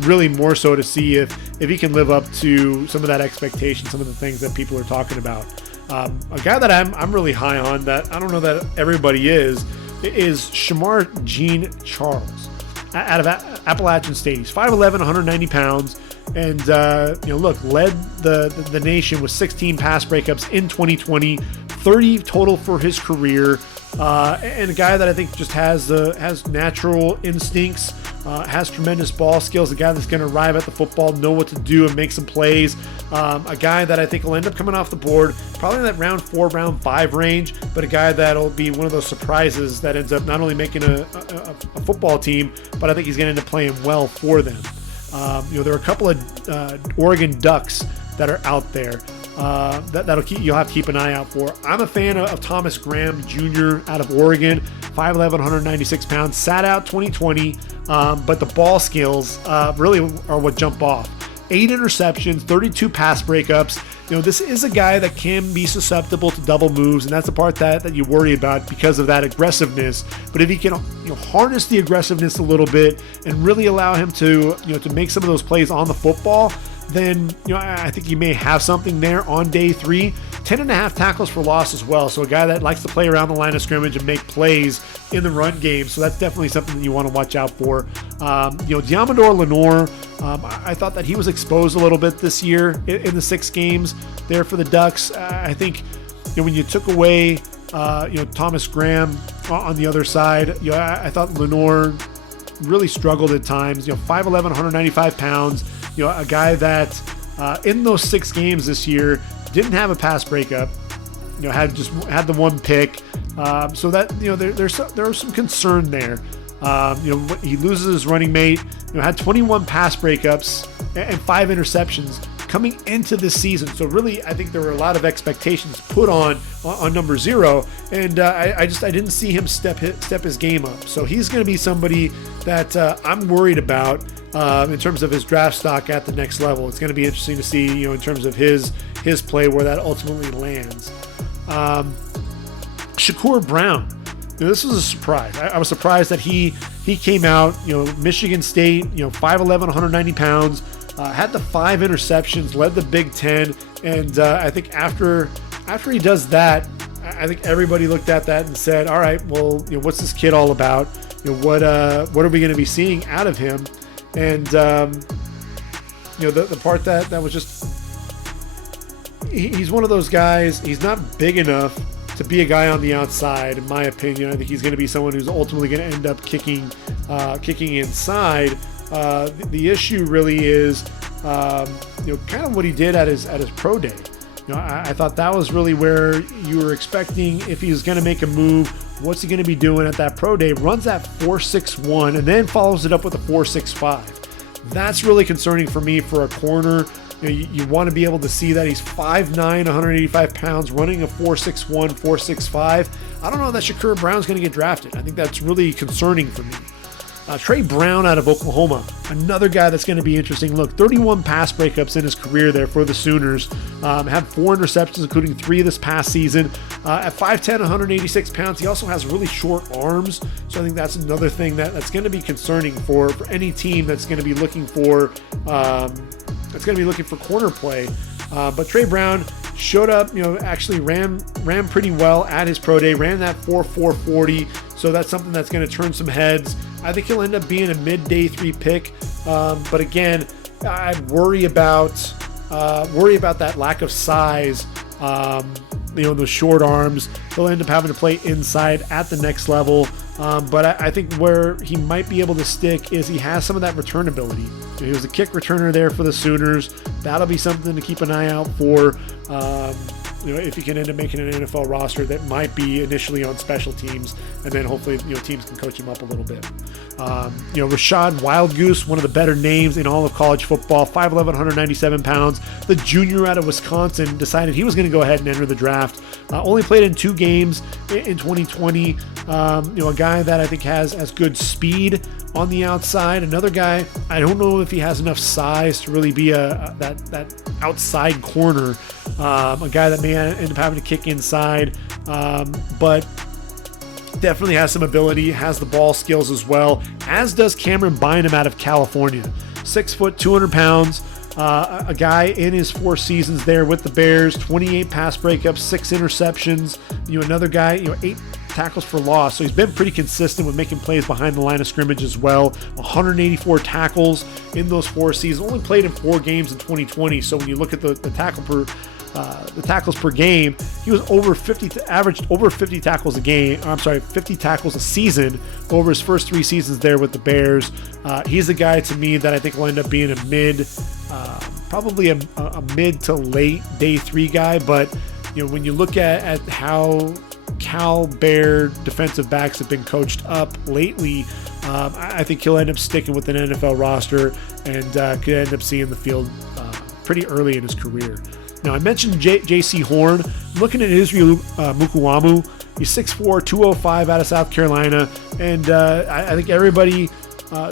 Really more so to see if he can live up to some of that expectation, some of the things that people are talking about. A guy that I'm really high on, that I don't know that everybody is Jamar Johnson out of Appalachian State. He's 5'11", 190 pounds. And, led the nation with 16 pass breakups in 2020, 30 total for his career. And a guy that I think just has natural instincts, has tremendous ball skills, a guy that's going to arrive at the football, know what to do and make some plays. A guy that I think will end up coming off the board, probably in that round 4, round 5 range, but a guy that'll be one of those surprises that ends up not only making a football team, but I think he's going to end up playing well for them. There are a couple of Oregon Ducks that are out there you'll have to keep an eye out for. I'm a fan of Thomas Graham Jr. out of Oregon, 5'11", 196 pounds, sat out 2020, but the ball skills really are what jump off. 8 interceptions, 32 pass breakups. This is a guy that can be susceptible to double moves, and that's the part that you worry about because of that aggressiveness. But if he can harness the aggressiveness a little bit and really allow him to make some of those plays on the football, then I think you may have something there on day 3. 10.5 tackles for loss as well. So a guy that likes to play around the line of scrimmage and make plays in the run game. So that's definitely something that you want to watch out for. Diamador Lenore, I thought that he was exposed a little bit this year in the 6 games there for the Ducks. I think when you took away Thomas Graham on the other side, I thought Lenore really struggled at times. 5'11", 195 pounds. A guy that in those 6 games this year didn't have a pass breakup. Had the 1 pick. So that there was some concern there. He loses his running mate. Had 21 pass breakups and 5 interceptions coming into this season. So really, I think there were a lot of expectations put on number 0, and I didn't see him step his game up. So he's going to be somebody that I'm worried about in terms of his draft stock at the next level. It's going to be interesting to see, in terms of his play, where that ultimately lands. Shakur Brown. This was a surprise. I was surprised that he came out, Michigan State, 5'11", 190 pounds, had the 5 interceptions, led the Big Ten, and I think after he does that, I think everybody looked at that and said, all right, well, what's this kid all about? What are we going to be seeing out of him? And the part that was just, he's one of those guys. He's not big enough to be a guy on the outside, in my opinion. I think he's going to be someone who's ultimately going to end up kicking inside. The issue really is, kind of what he did at his pro day. I thought that was really where you were expecting, if he was going to make a move, what's he going to be doing at that pro day? Runs that 4.61 and then follows it up with a 4.65. That's really concerning for me for a corner. You want to be able to see that he's 5'9", 185 pounds, running a 4.61, 4.65. I don't know that Shakur Brown's going to get drafted. I think that's really concerning for me. Trey Brown out of Oklahoma, another guy that's going to be interesting. Look, 31 pass breakups in his career there for the Sooners. Had 4 interceptions, including 3 this past season. At 5'10", 186 pounds, he also has really short arms. So I think that's another thing that's going to be concerning for any team that's going to be looking for corner play. But Trey Brown showed up, actually ran pretty well at his pro day, ran that 4.40. So that's something that's going to turn some heads. I think he'll end up being a mid-day 3 pick. But again, I'd worry about that lack of size. The short arms. He'll end up having to play inside at the next level. But I think where he might be able to stick is he has some of that return ability. He was a kick returner there for the Sooners. That'll be something to keep an eye out for. if he can end up making an NFL roster that might be initially on special teams, and then hopefully teams can coach him up a little bit. Rashad Wildgoose, one of the better names in all of college football, 5'11", 197 pounds. The junior out of Wisconsin decided he was going to go ahead and enter the draft. Only played in 2 games in 2020. A guy that I think has good speed on the outside. Another guy, I don't know if he has enough size to really be that outside corner. A guy that may end up having to kick inside, but definitely has some ability, has the ball skills as well, as does Cameron Bynum out of California. 6 foot, 200 pounds. A guy in his 4 seasons there with the Bears, 28 pass breakups, 6 interceptions. Another guy, 8 tackles for loss. So he's been pretty consistent with making plays behind the line of scrimmage as well. 184 tackles in those 4 seasons. Only played in 4 games in 2020. So when you look at the tackles per game, he was averaged over 50 tackles a game. 50 tackles a season over his first 3 seasons there with the Bears. He's a guy to me that I think will end up being probably a mid to late day 3 guy. But when you look at how Cal Bear defensive backs have been coached up lately, I think he'll end up sticking with an NFL roster and could end up seeing the field pretty early in his career. Now, I mentioned Jaycee Horn. I'm looking at Israel Mukuamu. He's 6'4", 205 out of South Carolina. And I think everybody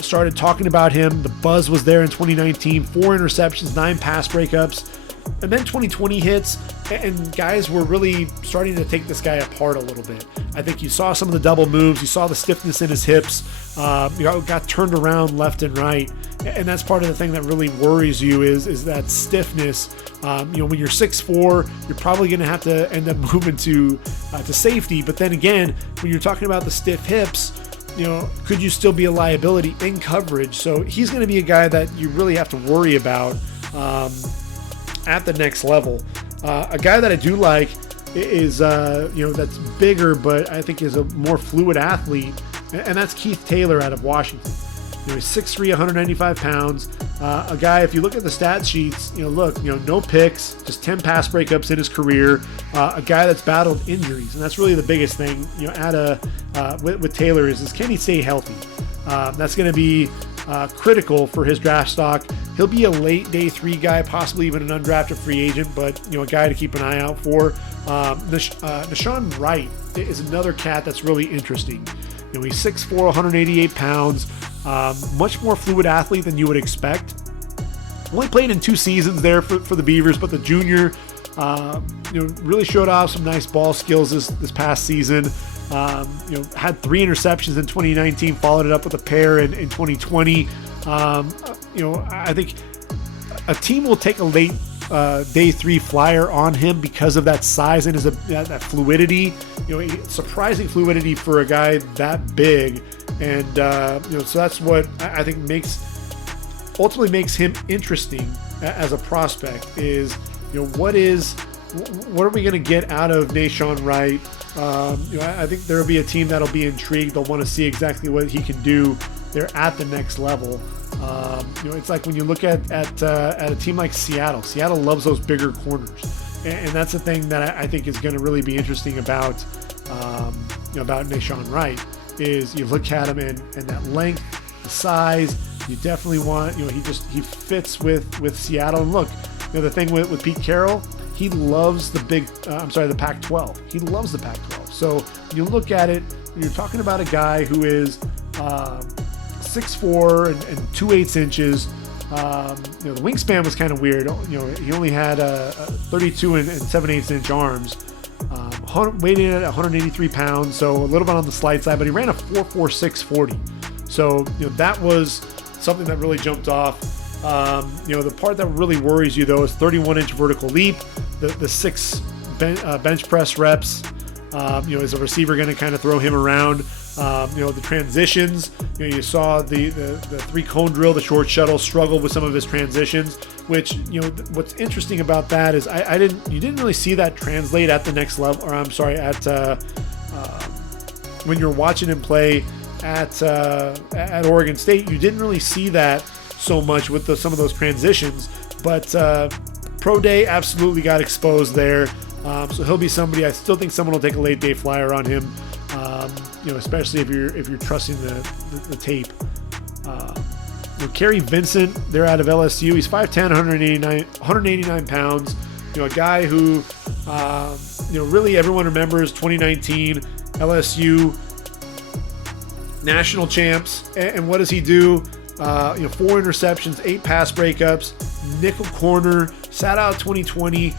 started talking about him. The buzz was there in 2019. 4 interceptions, 9 pass breakups. And then 2020 hits, and guys were really starting to take this guy apart a little bit. I think you saw some of the double moves. You saw the stiffness in his hips. Got turned around left and right. And that's part of the thing that really worries you is that stiffness. When you're 6'4", you're probably going to have to end up moving to safety. But then again, when you're talking about the stiff hips, could you still be a liability in coverage? So he's going to be a guy that you really have to worry about at the next level. A guy that I do like is, that's bigger, but I think is a more fluid athlete, and that's Keith Taylor out of Washington. He's 6'3", 195 pounds. A guy, if you look at the stat sheets, no picks, just 10 pass breakups in his career. A guy that's battled injuries, and that's really the biggest thing, with Taylor is can he stay healthy? That's going to be critical for his draft stock. He'll be a late day 3 guy, possibly even an undrafted free agent, but a guy to keep an eye out for. Nashawn Wright is another cat that's really interesting. He's 6'4", 188 pounds, much more fluid athlete than you would expect. Only played in 2 seasons there for the Beavers, but the junior, really showed off some nice ball skills this past season. Had 3 interceptions in 2019, followed it up with a pair in 2020. I think a team will take a late day 3 flyer on him because of that size and that fluidity. Surprising fluidity for a guy that big, and so that's what I think ultimately makes him interesting as a prospect. Is what are we going to get out of Nashawn Wright? I think there will be a team that'll be intrigued. They'll want to see exactly what he can do there at the next level. It's like when you look at a team like Seattle. Seattle loves those bigger corners, and that's the thing that I think is going to really be interesting about Nashawn Wright. Is you look at him and that length, the size. You definitely want he fits with Seattle. And look, the thing with Pete Carroll. He loves the Pac-12. He loves the Pac-12. So when you look at it, you're talking about a guy who is 6'4" and 2/8 inches. The wingspan was kind of weird. He only had 32 and 7/8 inch arms. Weighed in at 183 pounds, so a little bit on the slight side, but he ran a 4.46 40. So that was something that really jumped off. The part that really worries you though is 31-inch vertical leap, the 6 bench press reps. Is a receiver going to kind of throw him around? The transitions. You saw the 3-cone drill, the short shuttle struggled with some of his transitions. Which what's interesting about that is you didn't really see that translate at the next level. Or I'm sorry, when you're watching him play at Oregon State, you didn't really see that so much with some of those transitions, but pro day absolutely got exposed there. So he'll be somebody. I still think someone will take a late day flyer on him. Especially if you're trusting the tape. Kerry Vincent, they're out of LSU. He's 5'10", 189 pounds. A guy who, really everyone remembers 2019 LSU national champs. And what does he do? 4 interceptions, 8 pass breakups, nickel corner, sat out 2020.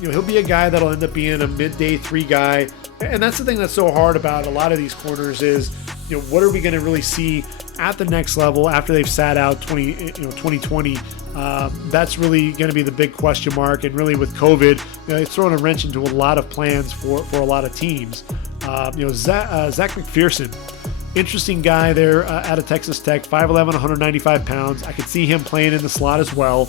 He'll be a guy that'll end up being a midday 3 guy. And that's the thing that's so hard about a lot of these corners is, what are we going to really see at the next level after they've sat out 2020? That's really going to be the big question mark. And really with COVID, it's throwing a wrench into a lot of plans for a lot of teams. Zach McPherson, interesting guy there out of Texas Tech, 5'11", 195 pounds. I could see him playing in the slot as well.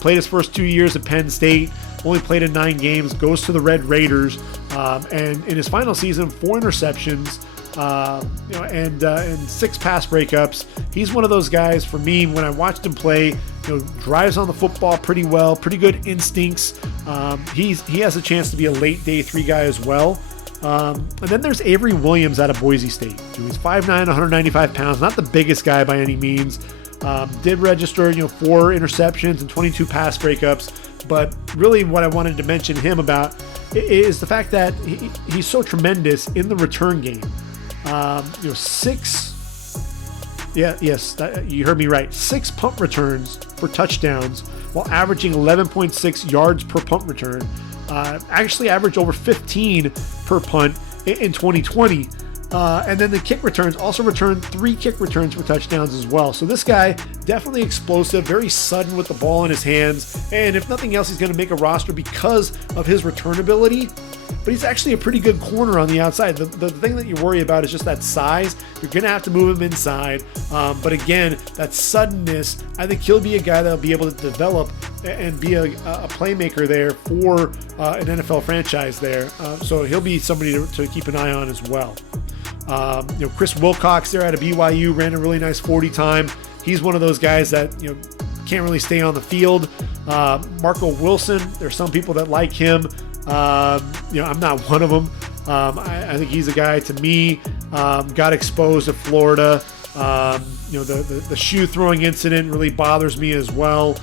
Played his first 2 years at Penn State, only played in 9 games, goes to the Red Raiders, and in his final season, 4 interceptions, and 6 pass breakups. He's one of those guys for me, when I watched him play, drives on the football pretty well, pretty good instincts. He has a chance to be a late day 3 guy as well. And then there's Avery Williams out of Boise State. He's 5'9", 195 pounds, not the biggest guy by any means. Did register, 4 interceptions and 22 pass breakups. But really what I wanted to mention him about is the fact that he's so tremendous in the return game. You heard me right. 6 punt returns for touchdowns while averaging 11.6 yards per punt return. Actually averaged over 15 per punt in 2020. And then the kick returns, also returned 3 kick returns for touchdowns as well. So this guy, definitely explosive, very sudden with the ball in his hands. And if nothing else, he's going to make a roster because of his return ability. But he's actually a pretty good corner on the outside. The thing that you worry about is just that size. You're going to have to move him inside. But again, that suddenness, I think he'll be a guy that'll be able to develop and be a playmaker there for an NFL franchise there. So he'll be somebody to keep an eye on as well. Chris Wilcox there out of BYU ran a really nice 40 time. He's one of those guys that, can't really stay on the field. Marco Wilson, there's some people that like him. I'm not one of them. I think he's a guy, to me, got exposed at Florida. The shoe throwing incident really bothers me as well.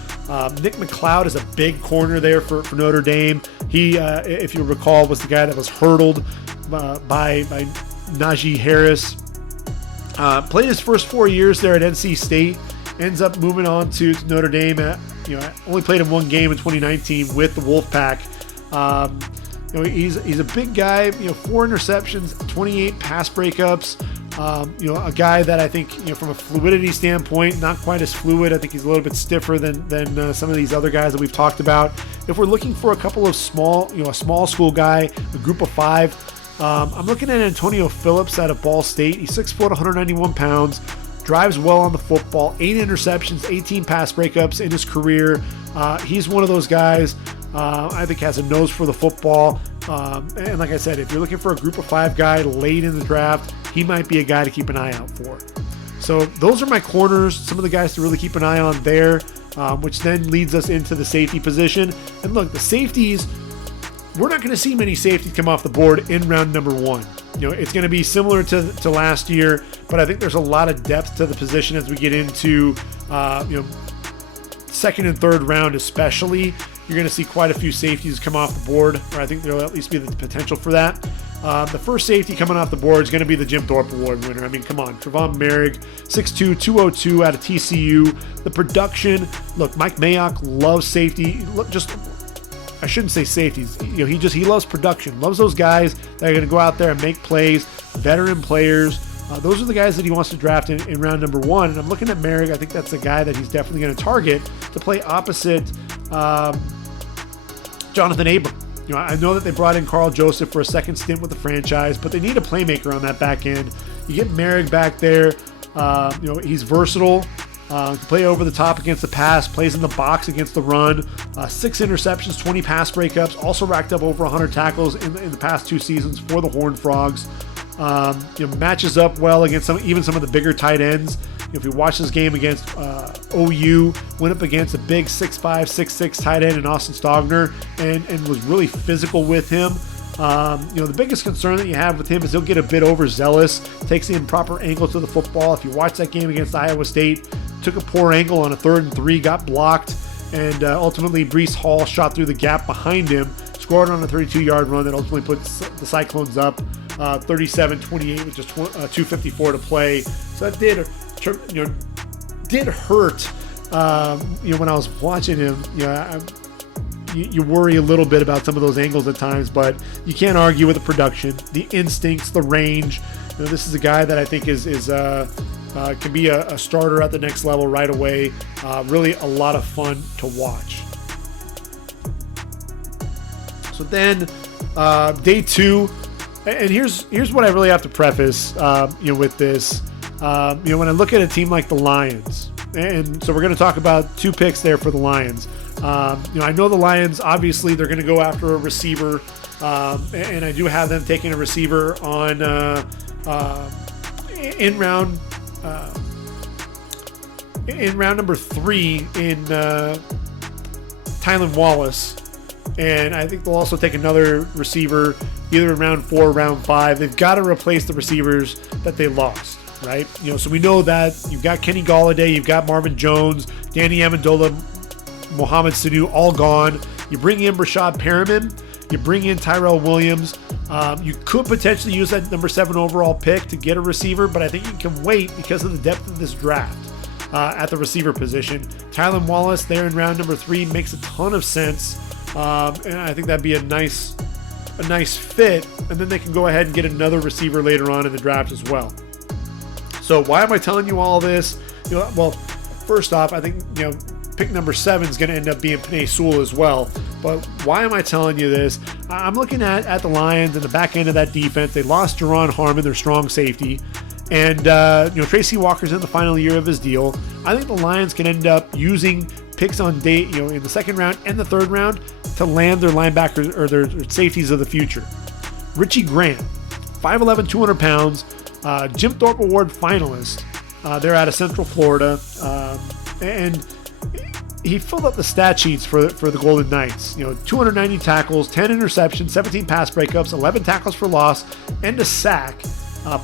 Nick McLeod is a big corner there for Notre Dame. He, if you recall, was the guy that was hurdled by Najee Harris. Played his first 4 years there at NC State. Ends up moving on to Notre Dame. Only played in 1 game in 2019 with the Wolfpack. He's a big guy. 4 interceptions, 28 pass breakups. A guy that I think, from a fluidity standpoint, not quite as fluid. I think he's a little bit stiffer than some of these other guys that we've talked about. If we're looking for a couple of a small school guy, a group of 5. I'm looking at Antonio Phillips out of Ball State. He's 6 foot, 191 pounds, drives well on the football, 8 interceptions, 18 pass breakups in his career. He's one of those guys I think has a nose for the football. And like I said, if you're looking for a group of 5 guy late in the draft, he might be a guy to keep an eye out for. So those are my corners, some of the guys to really keep an eye on there, which then leads us into the safety position. And look, the safeties, we're not going to see many safeties come off the board in round number 1. It's going to be similar to last year, but I think there's a lot of depth to the position as we get into, second and third round especially. You're going to see quite a few safeties come off the board, or I think there'll at least be the potential for that. The first safety coming off the board is going to be the Jim Thorpe Award winner. I mean, come on, Trevon Moehrig, 6'2", 202 out of TCU. The production, look, Mike Mayock loves safety. I shouldn't say safeties. He loves production. Loves those guys that are going to go out there and make plays. Veteran players. Those are the guys that he wants to draft in round number 1. And I'm looking at Moehrig. I think that's a guy that he's definitely going to target to play opposite Jonathan Abram. I know that they brought in Carl Joseph for a second stint with the franchise, but they need a playmaker on that back end. You get Moehrig back there. He's versatile. Can play over the top against the pass, plays in the box against the run. 6 interceptions, 20 pass breakups. Also racked up over 100 tackles in the past 2 seasons for the Horned Frogs. Matches up well against some of the bigger tight ends. if you watch this game against OU, went up against a big 6'5", 6'6" tight end in Austin Stogner and was really physical with him. The biggest concern that you have with him is he'll get a bit overzealous, takes the improper angle to the football. If you watch that game against Iowa State, took a poor angle on a 3rd and 3, got blocked, and ultimately Breece Hall shot through the gap behind him, scored on a 32-yard run that ultimately puts the Cyclones up 37-28 with just 2:54 to play. So that did hurt. When I was watching him, you worry a little bit about some of those angles at times, but you can't argue with the production, the instincts, the range. This is a guy that I think can be a starter at the next level right away. Really a lot of fun to watch. So then day 2, and here's what I really have to preface with this. When I look at a team like the Lions, and so we're going to talk about 2 picks there for the Lions. I know the Lions, obviously they're going to go after a receiver, and I do have them taking a receiver on in round number 3 in Tylan Wallace, and I think they'll also take another receiver either in round 4 or round 5. They've got to replace the receivers that they lost, right? So we know that you've got Kenny Golladay, you've got Marvin Jones, Danny Amendola, Mohamed Sanu, all gone. You bring in Rashad Perriman, you bring in Tyrell Williams. You could potentially use that number 7 overall pick to get a receiver, but I think you can wait because of the depth of this draft at the receiver position. Tylan Wallace there in round number 3 makes a ton of sense, and I think that'd be a nice fit. And then they can go ahead and get another receiver later on in the draft as well. So why am I telling you all this? Well, first off, I think pick number 7 is going to end up being Penei Sewell as well. But why am I telling you this? I'm looking at the Lions and the back end of that defense. They lost Jerron Harmon, their strong safety. And, Tracy Walker's in the final year of his deal. I think the Lions can end up using picks on day, in the 2nd round and the 3rd round to land their linebackers or their safeties of the future. Richie Grant, 5'11", 200 pounds, Jim Thorpe Award finalist. They're out of Central Florida. And he filled up the stat sheets for the Golden Knights. 290 tackles, 10 interceptions, 17 pass breakups, 11 tackles for loss, and a sack.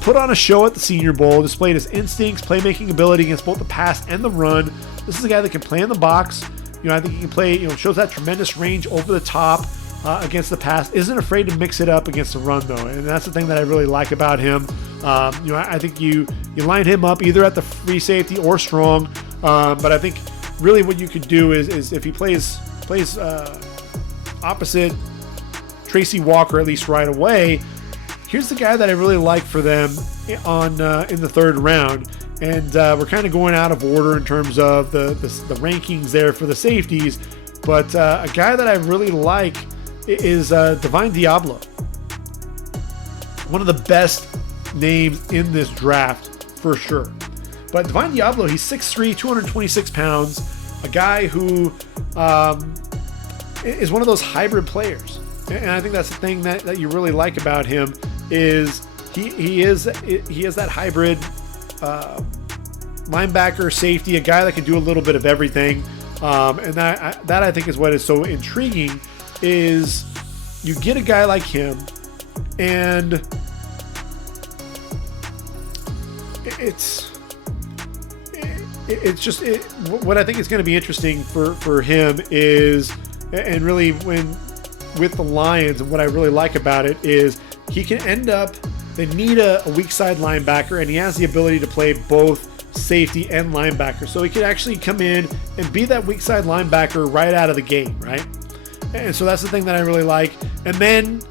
Put on a show at the Senior Bowl, displayed his instincts, playmaking ability against both the pass and the run. This is a guy that can play in the box. I think he can play, shows that tremendous range over the top against the pass. Isn't afraid to mix it up against the run, though. And that's the thing that I really like about him. I think you line him up either at the free safety or strong. But I think really what you could do is if he plays opposite Tracy Walker, at least right away, here's the guy that I really like for them in the 3rd round. And we're kind of going out of order in terms of the rankings there for the safeties. But a guy that I really like is Divine Deablo. One of the best names in this draft for sure. But Divine Deablo, he's 6'3", 226 pounds, a guy who is one of those hybrid players. And I think that's the thing that you really like about him is he is that hybrid linebacker, safety, a guy that can do a little bit of everything. And that I think is what is so intriguing is you get a guy like him and what I think is going to be interesting for him is, and really with the Lions, and what I really like about it is he can end up, they need a weak side linebacker, and he has the ability to play both safety and linebacker. So he could actually come in and be that weak side linebacker right out of the gate, right? And so that's the thing that I really like. And then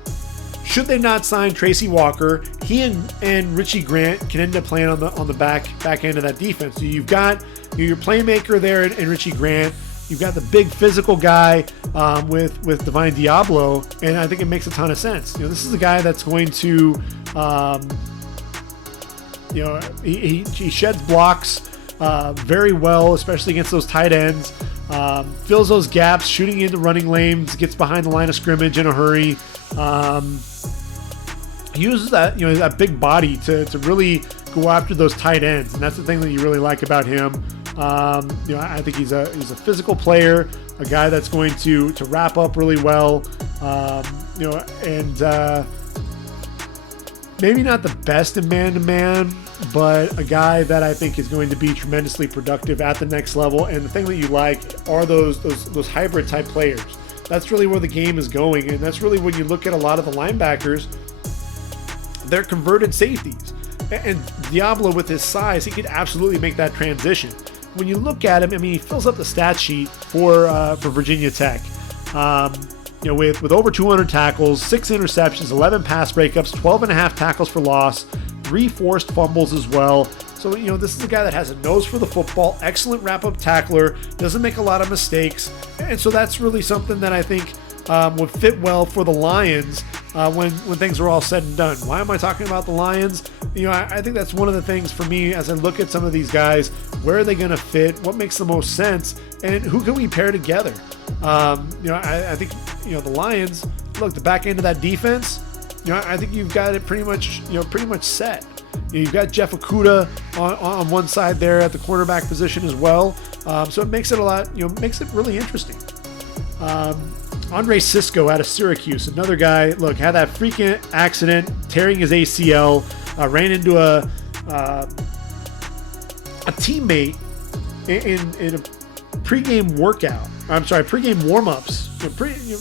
should they not sign Tracy Walker, he and Richie Grant can end up playing on the back end of that defense. So you've got your playmaker there in Richie Grant. You've got the big physical guy with Divine Deablo, and I think it makes a ton of sense. This is a guy that's going to, he sheds blocks very well, especially against those tight ends. Fills those gaps, shooting into running lanes, gets behind the line of scrimmage in a hurry. He uses that big body to really go after those tight ends, and that's the thing that you really like about him. I think he's a physical player, a guy that's going to wrap up really well. Maybe not the best in man-to-man, but a guy that I think is going to be tremendously productive at the next level. And the thing that you like are those hybrid type players. That's really where the game is going, and that's really when you look at a lot of the linebackers, they're converted safeties. And Deablo, with his size, he could absolutely make that transition. When you look at him, I mean, he fills up the stat sheet for Virginia Tech. With over 200 tackles, 6 interceptions, 11 pass breakups, 12.5 tackles for loss, 3 forced fumbles as well. So, this is a guy that has a nose for the football, excellent wrap-up tackler, doesn't make a lot of mistakes. And so that's really something that I think would fit well for the Lions when things are all said and done. Why am I talking about the Lions? I think that's one of the things for me as I look at some of these guys. Where are they going to fit? What makes the most sense? And who can we pair together? I think, the Lions, look, the back end of that defense, I think you've got it pretty much set. You've got Jeff Okudah on one side there at the cornerback position as well. So it makes it makes it really interesting. Andre Cisco out of Syracuse, another guy, look, had that freaking accident, tearing his ACL, ran into a teammate in a pregame workout. Pregame warm-ups,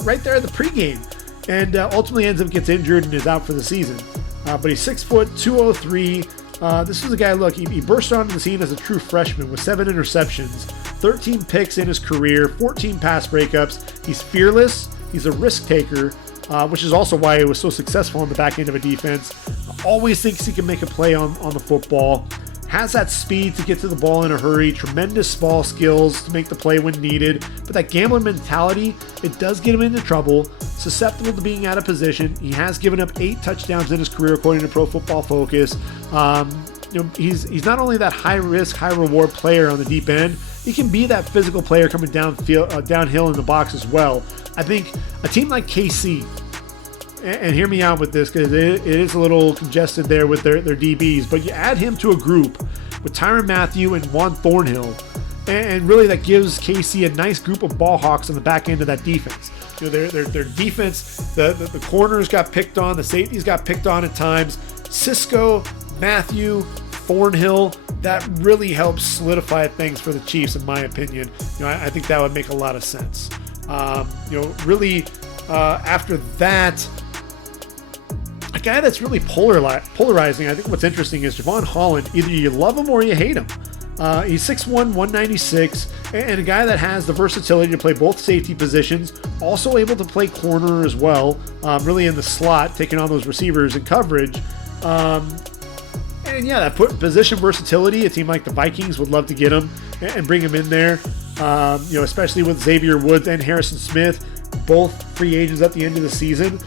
right there at the pregame, and ultimately gets injured and is out for the season. But he's 6 foot, 203. This is a guy, look, he burst onto the scene as a true freshman with 7 interceptions, 13 picks in his career, 14 pass breakups. He's fearless. He's a risk taker, which is also why he was so successful on the back end of a defense. Always thinks he can make a play on the football. Has that speed to get to the ball in a hurry, tremendous ball skills to make the play when needed. But that gambling mentality, it does get him into trouble. Susceptible to being out of position. He has given up 8 touchdowns in his career, according to Pro Football Focus. He's not only that high risk, high reward player on the deep end, he can be that physical player coming downhill in the box as well. I think a team like KC, and hear me out with this because it is a little congested there with their DBs, but you add him to a group with Tyrann Mathieu and Juan Thornhill, and really that gives KC a nice group of ball hawks on the back end of that defense. Their defense, the corners got picked on, the safeties got picked on at times. Cisco, Mathieu, Thornhill, that really helps solidify things for the Chiefs, in my opinion. I think that would make a lot of sense. After that, a guy that's really polarizing, I think what's interesting is Jevon Holland. Either you love him or you hate him. He's 6'1", 196, and a guy that has the versatility to play both safety positions, also able to play corner as well, really in the slot, taking on those receivers and coverage. And yeah, that position versatility, a team like the Vikings would love to get him and bring him in there, especially with Xavier Woods and Harrison Smith, both free agents at the end of the season.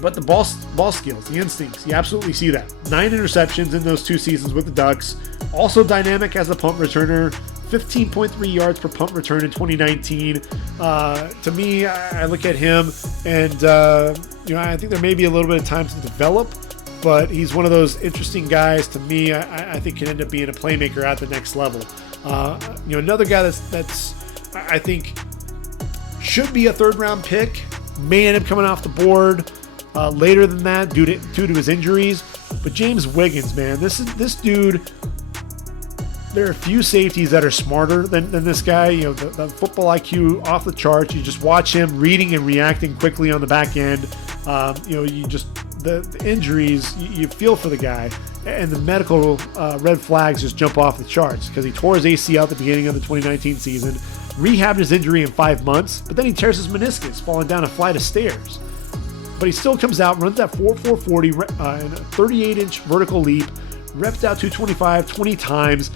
But the ball skills, the instincts, you absolutely see that. 9 interceptions in those 2 seasons with the Ducks. Also dynamic as a punt returner. 15.3 yards per punt return in 2019. To me, I look at him and, I think there may be a little bit of time to develop, but he's one of those interesting guys to me. I think can end up being a playmaker at the next level. Another guy that's I think should be a 3rd-round pick, may end up coming off the board later than that due to his injuries. But James Wiggins, man, this dude. There are a few safeties that are smarter than this guy. The football IQ off the charts. You just watch him reading and reacting quickly on the back end. The injuries, you feel for the guy, and the medical red flags just jump off the charts because he tore his ACL at the beginning of the 2019 season, rehabbed his injury in 5 months, but then he tears his meniscus falling down a flight of stairs. But he still comes out, runs that 4.40 and a 38-inch vertical leap, repped out 225 20 times.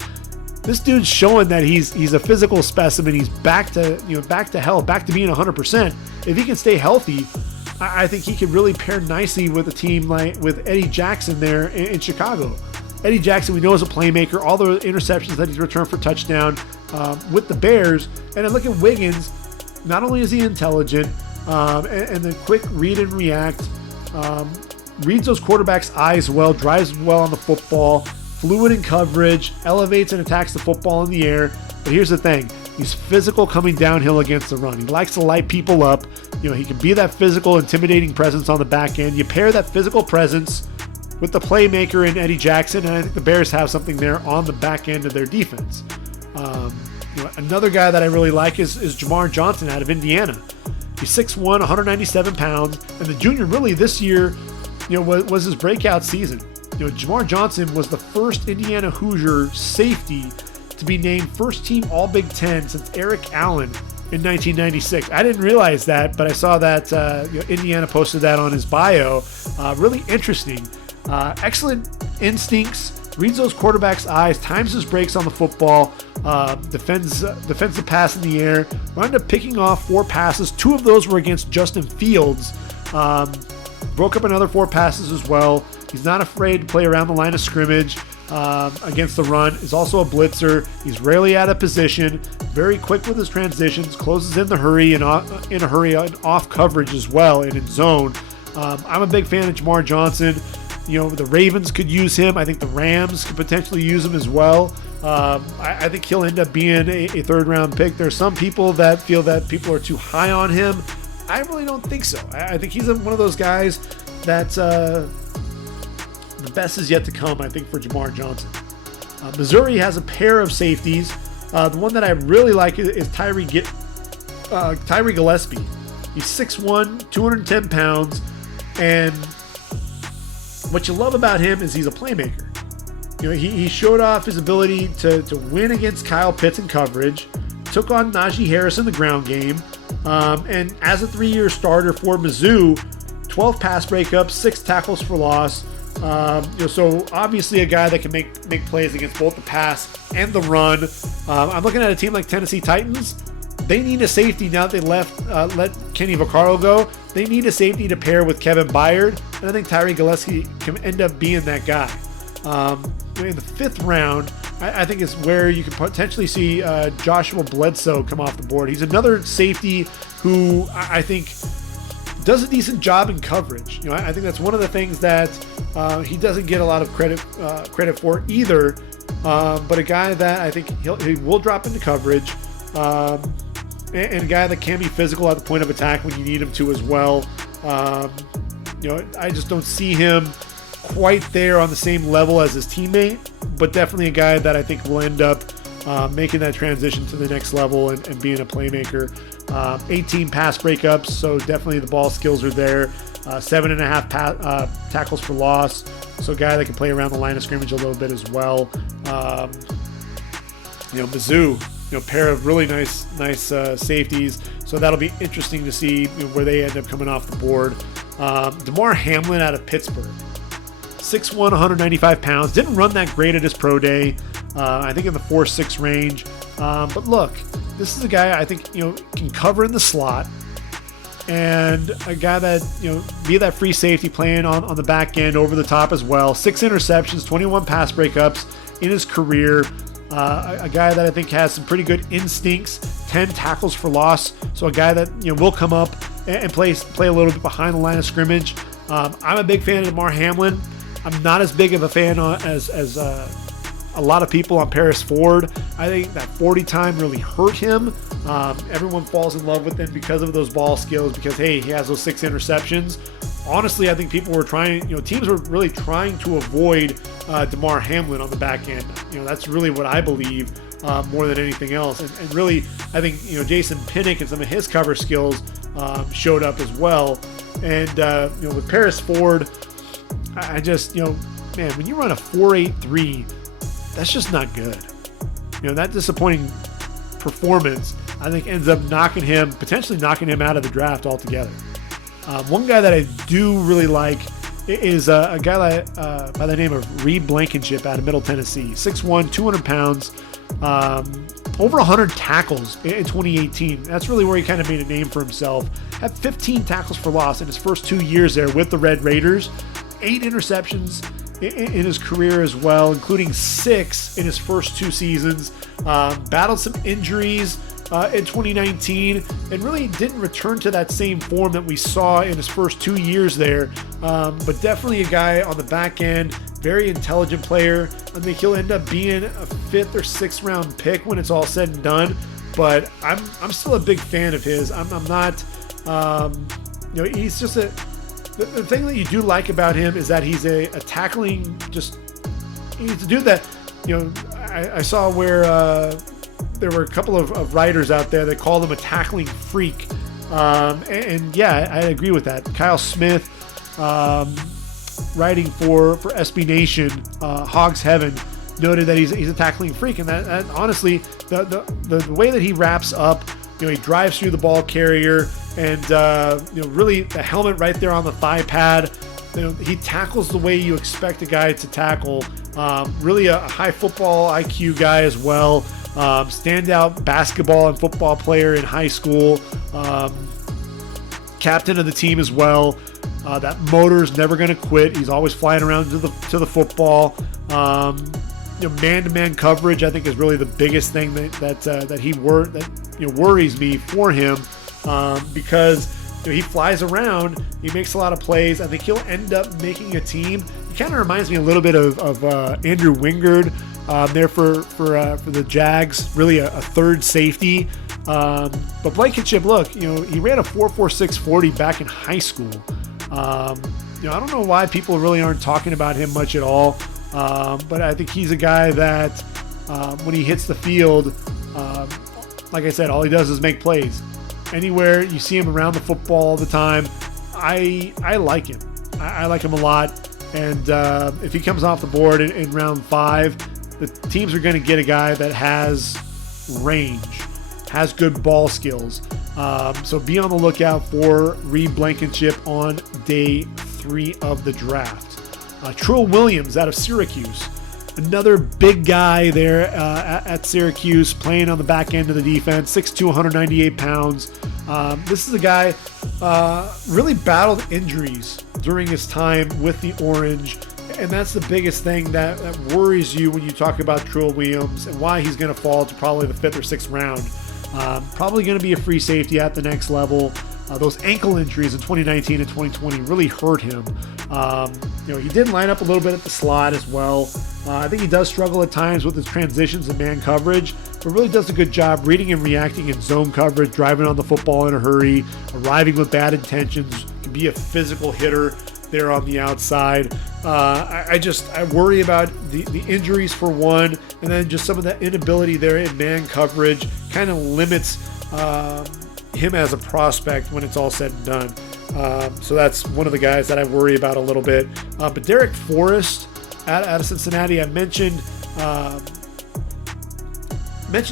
This dude's showing that he's a physical specimen. He's back to health, back to being 100%. If he can stay healthy, I think he could really pair nicely with a team like with Eddie Jackson there in Chicago. Eddie Jackson, we know, is a playmaker. All the interceptions that he's returned for touchdown with the Bears. And then look at Wiggins. Not only is he intelligent and the quick read and react, reads those quarterbacks' eyes well, drives well on the football, fluid in coverage, elevates and attacks the football in the air. But here's the thing. He's physical coming downhill against the run. He likes to light people up. He can be that physical, intimidating presence on the back end. You pair that physical presence with the playmaker in Eddie Jackson, and I think the Bears have something there on the back end of their defense. Another guy that I really like is Jamar Johnson out of Indiana. He's 6'1", 197 pounds, and the junior really this year, was his breakout season. Jamar Johnson was the first Indiana Hoosier safety to be named first team All Big Ten since Eric Allen in 1996. I didn't realize that, but I saw that Indiana posted that on his bio. Really interesting. Excellent instincts, reads those quarterbacks' eyes, times his breaks on the football, defends the pass in the air. Wound up picking off 4 passes. 2 of those were against Justin Fields. Broke up another 4 passes as well. He's not afraid to play around the line of scrimmage against the run. He's also a blitzer. He's rarely out of position. Very quick with his transitions. Closes in a hurry and off coverage as well and in zone. I'm a big fan of Jamar Johnson. The Ravens could use him. I think the Rams could potentially use him as well. I think he'll end up being a 3rd-round pick. There's some people that feel that people are too high on him. I really don't think so. I think he's one of those guys that the best is yet to come, I think, for Jamar Johnson. Missouri has a pair of safeties. The one that I really like is Tyree Gillespie. He's 6'1", 210 pounds, and what you love about him is he's a playmaker. He showed off his ability to win against Kyle Pitts in coverage, took on Najee Harris in the ground game, and as a 3-year starter for Mizzou, 12 pass breakups, 6 tackles for loss. So obviously a guy that can make plays against both the pass and the run. I'm looking at a team like Tennessee Titans. They need a safety now that they let Kenny Vaccaro go. They need a safety to pair with Kevin Byard, and I think Tyree Gillespie can end up being that guy. In the 5th round, I think is where you could potentially see Joshua Bledsoe come off the board. He's another safety who I think does a decent job in coverage. I think that's one of the things that he doesn't get a lot of credit for either. But a guy that I think he will drop into coverage, and a guy that can be physical at the point of attack when you need him to as well. I just don't see him quite there on the same level as his teammate, but definitely a guy that I think will end up making that transition to the next level and being a playmaker. 18 pass breakups, so definitely the ball skills are there. 7.5 tackles for loss, so a guy that can play around the line of scrimmage a little bit as well. Mizzou, pair of really nice safeties, so that'll be interesting to see where they end up coming off the board. Damar Hamlin out of Pittsburgh, 6'1", 195 pounds, didn't run that great at his pro day. I think in the 4.6 range, but look, this is a guy I think can cover in the slot, and a guy that be that free safety playing on the back end over the top as well. 6 interceptions, 21 pass breakups in his career. A guy that I think has some pretty good instincts, 10 tackles for loss. So a guy that will come up and play a little bit behind the line of scrimmage. I'm a big fan of Damar Hamlin. I'm not as big of a fan as a lot of people on Paris Ford. I think that 40 time really hurt him. Everyone falls in love with him because of those ball skills, because he has those 6 interceptions. Honestly, I think people were teams were really trying to avoid Damar Hamlin on the back end. That's really what I believe more than anything else. And really, I think Jason Pinnock and some of his cover skills showed up as well. And with Paris Ford, I just man, when you run a 4.83, that's just not good. That disappointing performance, I think, ends up potentially knocking him out of the draft altogether. One guy that I do really like is a guy by the name of Reed Blankenship out of Middle Tennessee. 6'1", 200 pounds, over 100 tackles in 2018. That's really where he kind of made a name for himself. Had 15 tackles for loss in his first 2 years there with the Red Raiders. 8 interceptions in his career as well, including 6 in his first 2 seasons. Battled some injuries in 2019 and really didn't return to that same form that we saw in his first 2 years there. But definitely a guy on the back end, very intelligent player. I think he'll end up being a 5th or 6th round pick when it's all said and done. But I'm still a big fan of his. I'm not, he's just the thing that you do like about him is that he's a tackling, he's a dude that, I saw where there were a couple of writers out there that called him a tackling freak. And yeah, I agree with that. Kyle Smith, writing for SB Nation, Hogs Heaven, noted that he's a tackling freak, and that honestly, the way that he wraps up, he drives through the ball carrier, and really the helmet right there on the thigh pad. He tackles the way you expect a guy to tackle. Really a high football IQ guy as well. Standout basketball and football player in high school. Captain of the team as well. That motor's never going to quit. He's always flying around to the football. Man-to-man coverage, I think, is really the biggest thing that worries me for him, because he flies around. He makes a lot of plays. I think he'll end up making a team. He kind of reminds me a little bit of Andrew Wingard there for the Jags. Really a third safety. But Blankenship, look, he ran a 4.46 40 back in high school. I don't know why people really aren't talking about him much at all. But I think he's a guy that when he hits the field, like I said, all he does is make plays. Anywhere you see him around the football all the time, I like him. I like him a lot. And if he comes off the board in round 5, the teams are going to get a guy that has range, has good ball skills. So be on the lookout for Reed Blankenship on day 3 of the draft. Trill Williams out of Syracuse, another big guy there at Syracuse, playing on the back end of the defense, 6'2", 198 pounds. This is a guy really battled injuries during his time with the Orange, and that's the biggest thing that worries you when you talk about Trill Williams and why he's going to fall to probably the 5th or 6th round. Probably going to be a free safety at the next level. Those ankle injuries in 2019 and 2020 really hurt him. He did line up a little bit at the slot as well. I think he does struggle at times with his transitions and man coverage, but really does a good job reading and reacting in zone coverage, driving on the football in a hurry, arriving with bad intentions, can be a physical hitter there on the outside. I worry about the injuries for one, and then just some of that inability there in man coverage kind of limits him as a prospect when it's all said and done. So that's one of the guys that I worry about a little bit. But Derek Forrest out of Cincinnati, I mentioned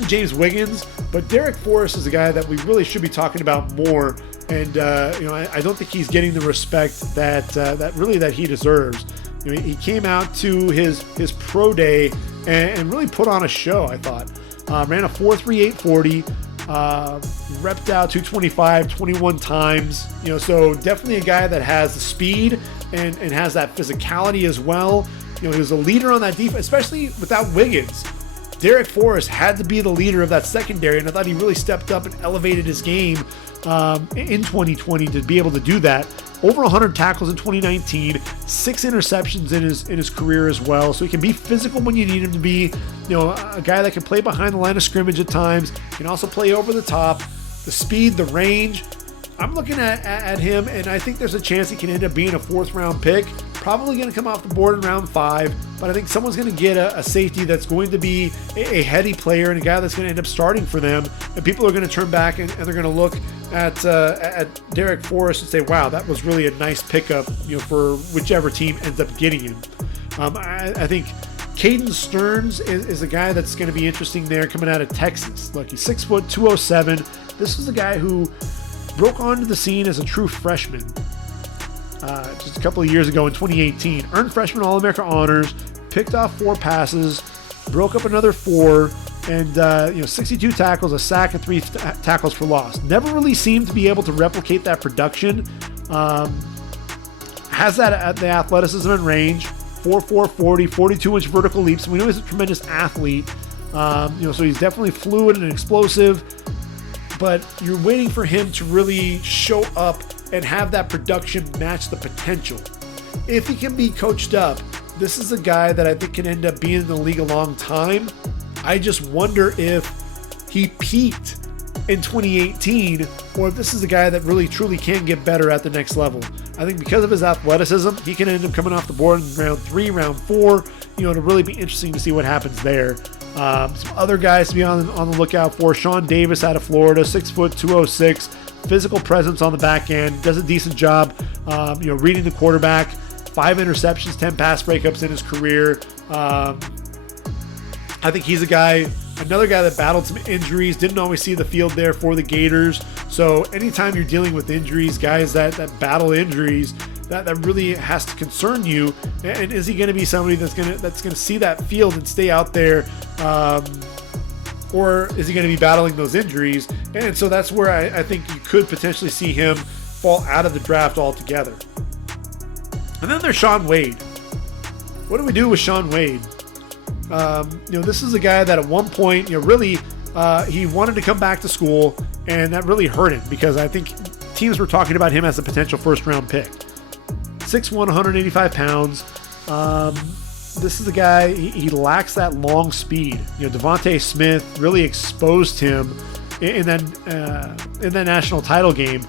James Wiggins, but Derek Forrest is a guy that we really should be talking about more. And I don't think he's getting the respect that he deserves. He came out to his pro day and really put on a show. I thought ran a 4.38 40. Repped out 225 21 times. So definitely a guy that has the speed and has that physicality as well. He was a leader on that defense, especially without Wiggins. Derek Forrest had to be the leader of that secondary, and I thought he really stepped up and elevated his game in 2020 to be able to do that. Over 100 tackles in 2019, 6 interceptions in his career as well. So he can be physical when you need him to be. A guy that can play behind the line of scrimmage at times, can also play over the top. The speed, the range. I'm looking at him, and I think there's a chance he can end up being a 4th round pick. Probably going to come off the board in round 5, but I think someone's going to get a safety that's going to be a heady player and a guy that's going to end up starting for them. And people are going to turn back and they're going to look at Derek Forrest and say, wow, that was really a nice pickup, for whichever team ends up getting him. I think Caden Sterns is a guy that's going to be interesting there coming out of Texas. Look, he's 6 foot, 207. This was a guy who broke onto the scene as a true freshman. Just a couple of years ago in 2018, earned freshman All-America honors, picked off 4 passes, broke up another 4, and 62 tackles, a sack, and 3 tackles for loss. Never really seemed to be able to replicate that production. Has that the athleticism and range, 4.4 40, 42-inch vertical leaps. We know he's a tremendous athlete. So he's definitely fluid and explosive. but you're waiting for him to really show up and have that production match the potential. If he can be coached up, this is a guy that I think can end up being in the league a long time. I just wonder if he peaked in 2018 or if this is a guy that really truly can get better at the next level. I think because of his athleticism, he can end up coming off the board in round 3, round 4. It'll really be interesting to see what happens there. Some other guys to be on the lookout for. Sean Davis out of Florida, 6 foot 206, physical presence on the back end, does a decent job, reading the quarterback. 5 interceptions, 10 pass breakups in his career. I think he's another guy that battled some injuries, didn't always see the field there for the Gators. So anytime you're dealing with injuries, guys that battle injuries, that really has to concern you. And is he going to be somebody that's going to see that field and stay out there, or is he going to be battling those injuries? And so that's where I think you could potentially see him fall out of the draft altogether. And then there's Shaun Wade. What do we do with Shaun Wade? This is a guy that at one point, really, he wanted to come back to school, and that really hurt him because I think teams were talking about him as a potential first-round pick. 6'1", 185 pounds. This is a guy, he lacks that long speed. Devontae Smith really exposed him in that national title game.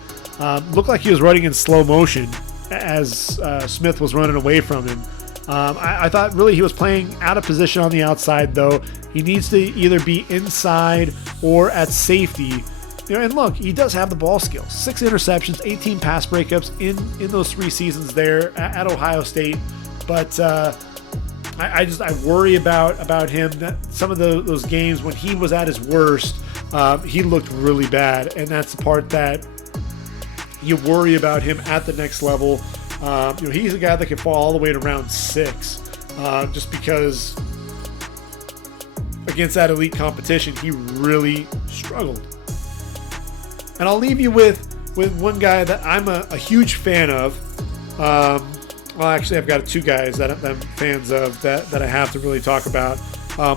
Looked like he was running in slow motion as Smith was running away from him. I thought really he was playing out of position on the outside, though. He needs to either be inside or at safety. And look, he does have the ball skills. 6 interceptions, 18 pass breakups in those 3 seasons there at Ohio State. But I worry about him. That some of those games when he was at his worst, he looked really bad. And that's the part that you worry about him at the next level. He's a guy that can fall all the way to round 6, just because against that elite competition, he really struggled. And I'll leave you with one guy that I'm a huge fan of. Actually, I've got 2 guys that I'm fans of that I have to really talk about.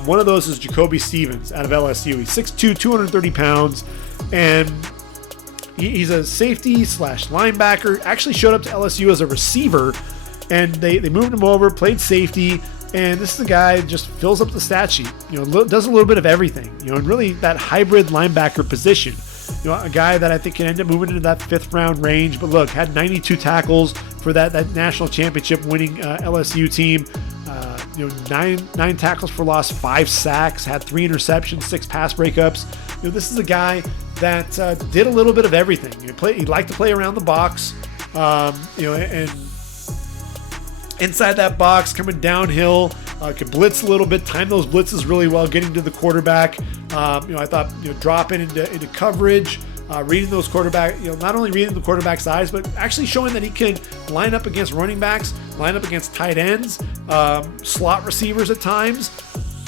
One of those is Jacoby Stevens out of LSU. He's 6'2", 230 pounds, and he's a safety / linebacker. Actually showed up to LSU as a receiver, and they moved him over, played safety, and this is a guy that just fills up the stat sheet. Does a little bit of everything. And really that hybrid linebacker position. A guy that I think can end up moving into that 5th round range. But look, had 92 tackles for that national championship winning LSU team. 9 tackles for loss, 5 sacks, had 3 interceptions, 6 pass breakups. This is a guy that did a little bit of everything. He liked to play around the box, and inside that box, coming downhill, could blitz a little bit, time those blitzes really well, getting to the quarterback. I thought dropping into coverage, reading those quarterback, not only reading the quarterback's eyes, but actually showing that he can line up against running backs, line up against tight ends, slot receivers at times.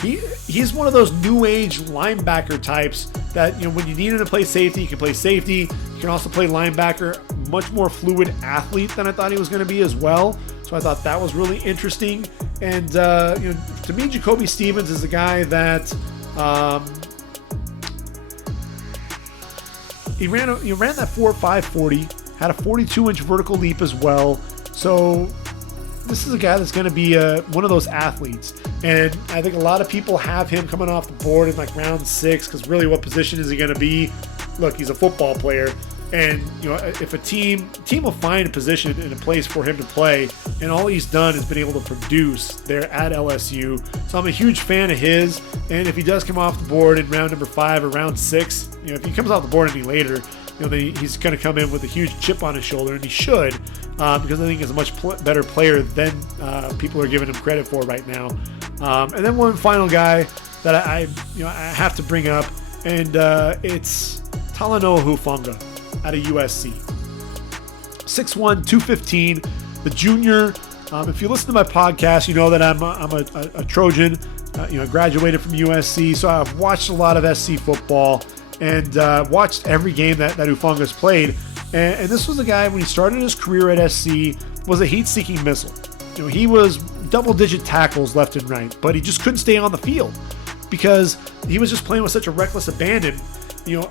He's one of those new age linebacker types that, when you need him to play safety, you can play safety. You can also play linebacker. Much more fluid athlete than I thought he was going to be as well. So I thought that was really interesting. And to me, Jacoby Stevens is a guy that he ran that 4.5 40, had a 42-inch vertical leap as well. So this is a guy that's going to be one of those athletes. And I think a lot of people have him coming off the board in like round 6, because really, what position is he going to be? Look, he's a football player. And, if a team will find a position and a place for him to play, and all he's done is been able to produce there at LSU. So I'm a huge fan of his. And if he does come off the board in round number 5 or round 6, if he comes off the board any later, he's going to come in with a huge chip on his shoulder, and he should, because I think he's a much better player than people are giving him credit for right now. And then one final guy that I have to bring up, and it's Talanoa Hufanga out of USC. 6'1", 215, the junior. If you listen to my podcast, you know that I'm a Trojan. I graduated from USC, so I've watched a lot of SC football and watched every game that Hufanga's played. And this was a guy, when he started his career at SC, was a heat-seeking missile. He was double-digit tackles left and right, but he just couldn't stay on the field because he was just playing with such a reckless abandon.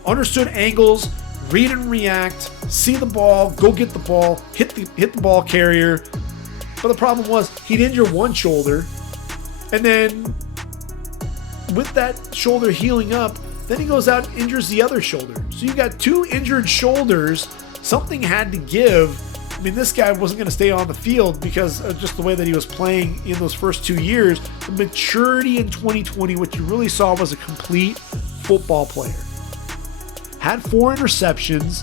understood angles, read and react, see the ball, go get the ball, hit the ball carrier. But the problem was he'd injure one shoulder, and then with that shoulder healing up, then he goes out and injures the other shoulder. So you got two injured shoulders. Something had to give. I mean, this guy wasn't going to stay on the field because of just the way that he was playing in those first 2 years. The maturity in 2020, what you really saw was a complete football player. Had 4 interceptions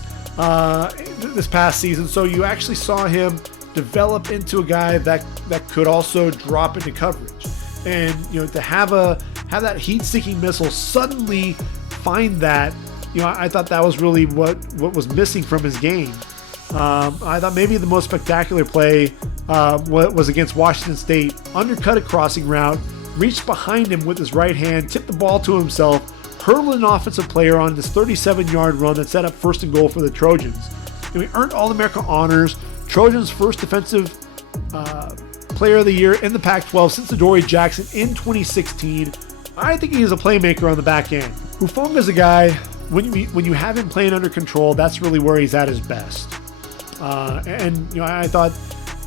this past season, so you actually saw him develop into a guy that could also drop into coverage. And to have that heat-seeking missile suddenly find that, I thought that was really what was missing from his game. I thought maybe the most spectacular play was against Washington State. Undercut a crossing route, reached behind him with his right hand, tipped the ball to himself, hurdled an offensive player on this 37-yard run that set up 1st and goal for the Trojans. And we earned All-America honors, Trojans' first defensive player of the year in the Pac-12 since Adoree Jackson in 2016. I think he's a playmaker on the back end. Hufanga's a guy, when you have him playing under control, that's really where he's at his best. I thought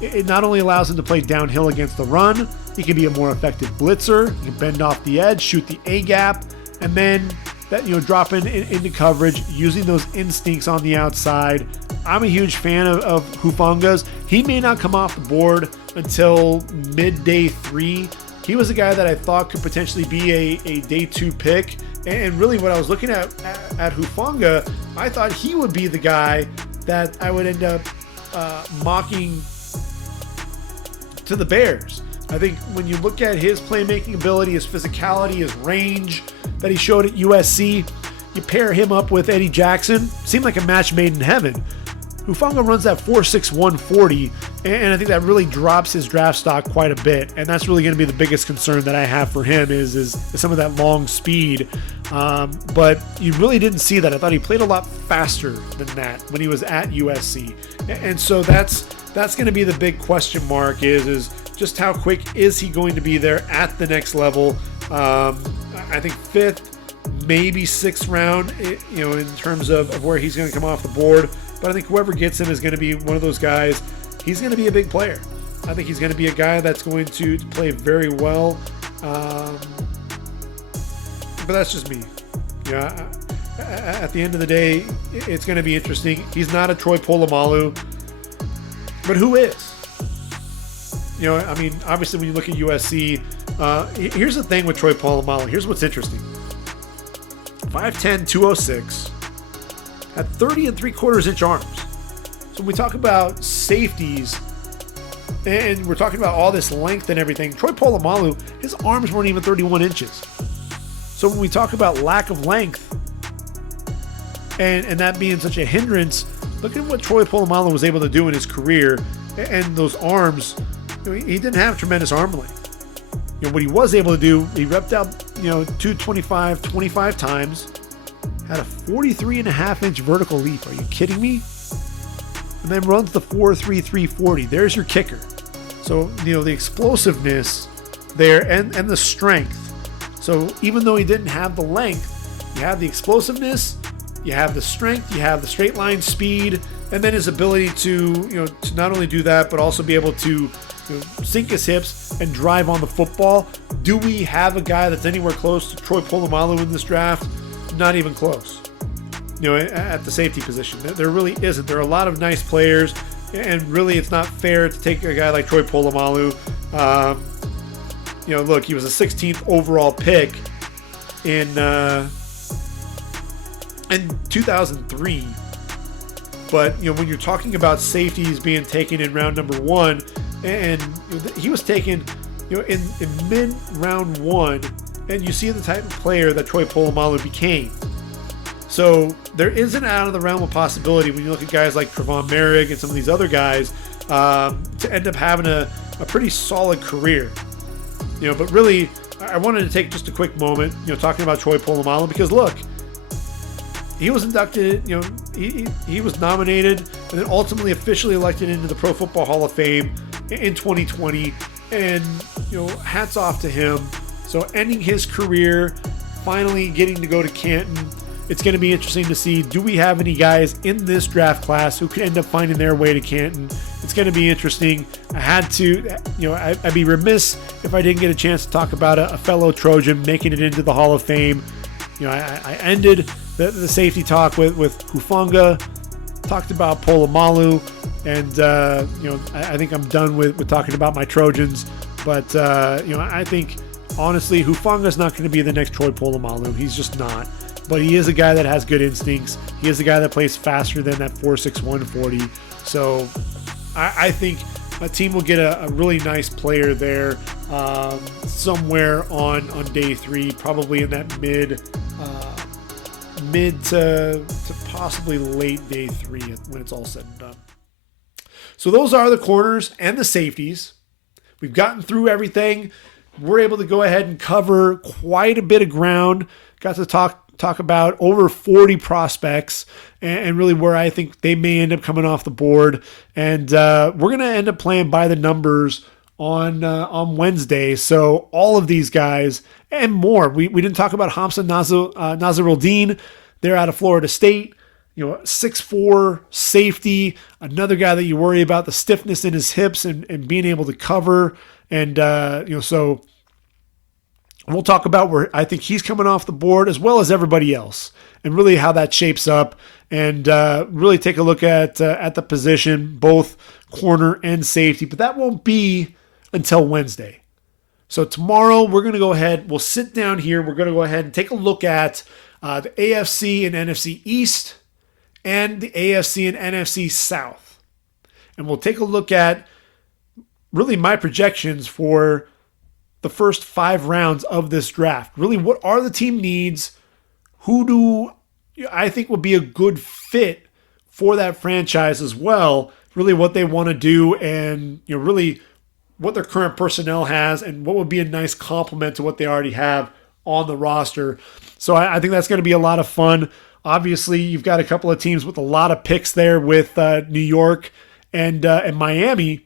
it not only allows him to play downhill against the run, he can be a more effective blitzer, he can bend off the edge, shoot the A-gap, and then that drop into coverage using those instincts on the outside. I'm a huge fan of Hufanga's. He may not come off the board until mid-day 3. He was a guy that I thought could potentially be a day 2 pick. And really what I was looking at Hufanga, I thought he would be the guy that I would end up mocking to the Bears. I think when you look at his playmaking ability, his physicality, his range that he showed at USC, you pair him up with Eddie Jackson, seemed like a match made in heaven. Hufanga runs that 4.6 140, and I think that really drops his draft stock quite a bit. And that's really going to be the biggest concern that I have for him is some of that long speed. But you really didn't see that. I thought he played a lot faster than that when he was at USC. And so that's going to be the big question mark is just how quick is he going to be there at the next level. I think 5th, maybe 6th round, in terms of where he's going to come off the board. But I think whoever gets him is going to be one of those guys. He's going to be a big player. I think he's going to be a guy that's going to play very well. But that's just me. At the end of the day, it's going to be interesting. He's not a Troy Polamalu, but who is? Obviously when you look at USC, here's the thing with Troy Polamalu. Here's what's interesting. 5'10", 206. Had 30 3/4 inch arms. So when we talk about safeties and we're talking about all this length and everything, Troy Polamalu, his arms weren't even 31 inches. So when we talk about lack of length and that being such a hindrance, look at what Troy Polamalu was able to do in his career and those arms. He didn't have tremendous arm length. What he was able to do, he repped out 225 25 times. Had a 43.5-inch vertical leap. Are you kidding me? And then runs the 4.3 340. There's your kicker. So, the explosiveness there and the strength. So even though he didn't have the length, you have the explosiveness, you have the strength, you have the straight line speed, and then his ability to not only do that, but also be able to sink his hips and drive on the football. Do we have a guy that's anywhere close to Troy Polamalu in this draft? Not even close. At the safety position, there really isn't. There are a lot of nice players, and really, it's not fair to take a guy like Troy Polamalu. Look, he was a 16th overall pick in 2003. But when you're talking about safeties being taken in round number 1, and he was taken, in mid round 1. And you see the type of player that Troy Polamalu became. So there isn't out of the realm of possibility when you look at guys like Trevon Moehrig and some of these other guys to end up having a pretty solid career. But really, I wanted to take just a quick moment, talking about Troy Polamalu, because look, he was inducted, he was nominated and then ultimately officially elected into the Pro Football Hall of Fame in 2020. And, hats off to him. So ending his career, finally getting to go to Canton, it's going to be interesting to see, do we have any guys in this draft class who could end up finding their way to Canton? It's going to be interesting. I had to, I'd be remiss if I didn't get a chance to talk about a fellow Trojan making it into the Hall of Fame. I ended the safety talk with Hufanga, talked about Polamalu, and I think I'm done with talking about my Trojans. But I think honestly, Hufanga's not going to be the next Troy Polamalu. He's just not. But he is a guy that has good instincts. He is a guy that plays faster than that 4.61 40. So I think a team will get a really nice player there somewhere on day 3, probably in that mid to possibly late day 3 when it's all said and done. So those are the corners and the safeties. We've gotten through everything. We're able to go ahead and cover quite a bit of ground. Got to talk about over 40 prospects and really where I think they may end up coming off the board. And we're going to end up playing by the numbers on Wednesday. So all of these guys and more. We didn't talk about Hamza Nazaruddin. They're out of Florida State. 6'4", safety, another guy that you worry about the stiffness in his hips and being able to cover. And, so we'll talk about where I think he's coming off the board as well as everybody else and really how that shapes up and really take a look at the position, both corner and safety. But that won't be until Wednesday. So tomorrow we're going to go ahead. We'll sit down here. We're going to go ahead and take a look at the AFC and NFC East and the AFC and NFC South. And we'll take a look at really my projections for the first 5 rounds of this draft. Really, what are the team needs? Who do I think will be a good fit for that franchise as well? Really what they want to do and, really what their current personnel has and what would be a nice complement to what they already have on the roster. So I think that's going to be a lot of fun. Obviously, you've got a couple of teams with a lot of picks there with New York and Miami.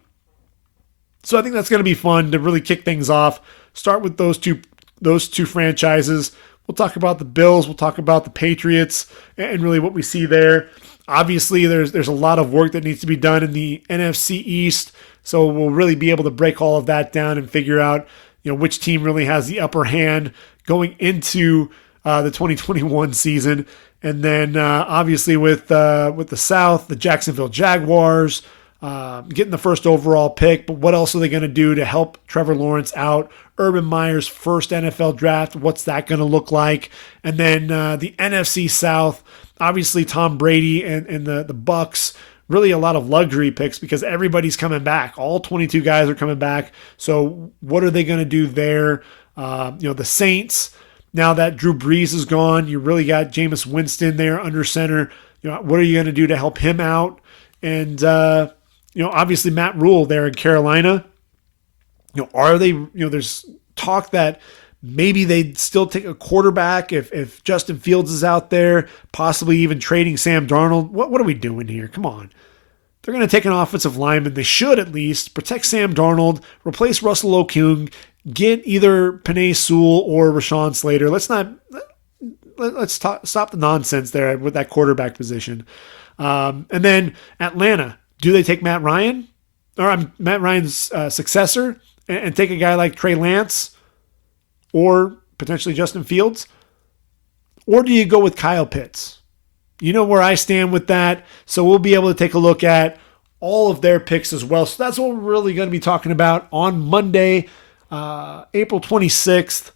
So I think that's going to be fun to really kick things off. Start with those two franchises. We'll talk about the Bills. We'll talk about the Patriots and really what we see there. Obviously, there's a lot of work that needs to be done in the NFC East. So we'll really be able to break all of that down and figure out which team really has the upper hand going into the 2021 season. And then obviously with the South, the Jacksonville Jaguars getting the first overall pick. But what else are they going to do to help Trevor Lawrence out? Urban Meyer's first NFL draft, what's that going to look like? And then the NFC South, obviously Tom Brady and the Bucs, really a lot of luxury picks because everybody's coming back. All 22 guys are coming back. So what are they going to do there? The Saints, now that Drew Brees is gone, you really got Jameis Winston there under center. What are you going to do to help him out? And, obviously Matt Rule there in Carolina. Are they, there's talk that maybe they'd still take a quarterback if Justin Fields is out there, possibly even trading Sam Darnold. What are we doing here? Come on. They're going to take an offensive lineman. They should at least protect Sam Darnold, replace Russell Okung, get either Penei Sewell or Rashawn Slater. Let's stop the nonsense there with that quarterback position. And then Atlanta, do they take Matt Ryan or Matt Ryan's successor and take a guy like Trey Lance or potentially Justin Fields? Or do you go with Kyle Pitts? You know where I stand with that. So we'll be able to take a look at all of their picks as well. So that's what we're really going to be talking about on Monday, April 26th.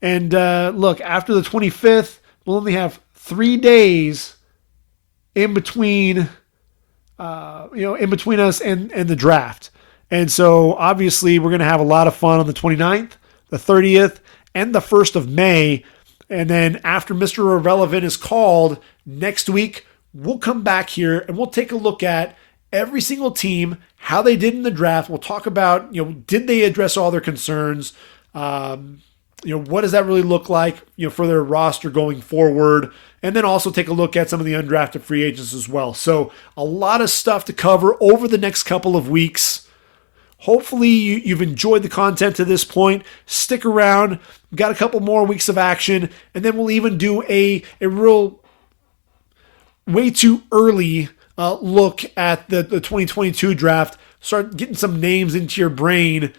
And look, after the 25th, we'll only have 3 days in between, in between us and the draft. And so obviously we're going to have a lot of fun on the 29th, the 30th, and the 1st of May. And then after Mr. Irrelevant is called next week, we'll come back here and we'll take a look at every single team, how they did in the draft. We'll talk about, did they address all their concerns? What does that really look like, for their roster going forward? And then also take a look at some of the undrafted free agents as well. So a lot of stuff to cover over the next couple of weeks. Hopefully you've enjoyed the content to this point. Stick around. We've got a couple more weeks of action, and then we'll even do a real way too early look at the 2022 draft. Start getting some names into your brain,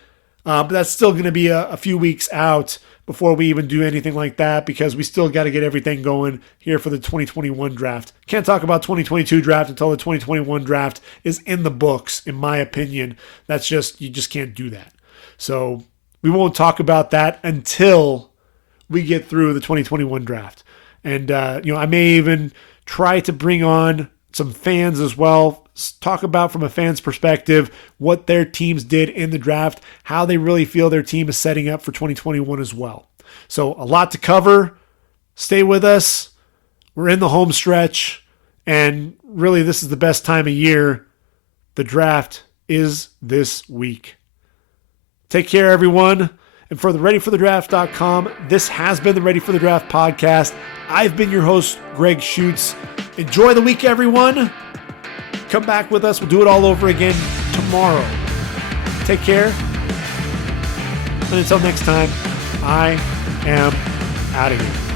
but that's still going to be a few weeks out before we even do anything like that, because we still got to get everything going here for the 2021 draft. Can't talk about 2022 draft until the 2021 draft is in the books, in my opinion. You just can't do that. So we won't talk about that until we get through the 2021 draft. And, I may even try to bring on some fans as well, talk about from a fan's perspective what their teams did in the draft, how they really feel their team is setting up for 2021 as well. So a lot to cover. Stay with us. We're in the home stretch, and really this is the best time of year. The draft is this week. Take care, everyone. And for the ReadyForTheDraft.com, this has been the Ready for the Draft podcast. I've been your host, Gregg Schutze. Enjoy the week, everyone. Come back with us. We'll do it all over again tomorrow. Take care. And until next time, I am out of here.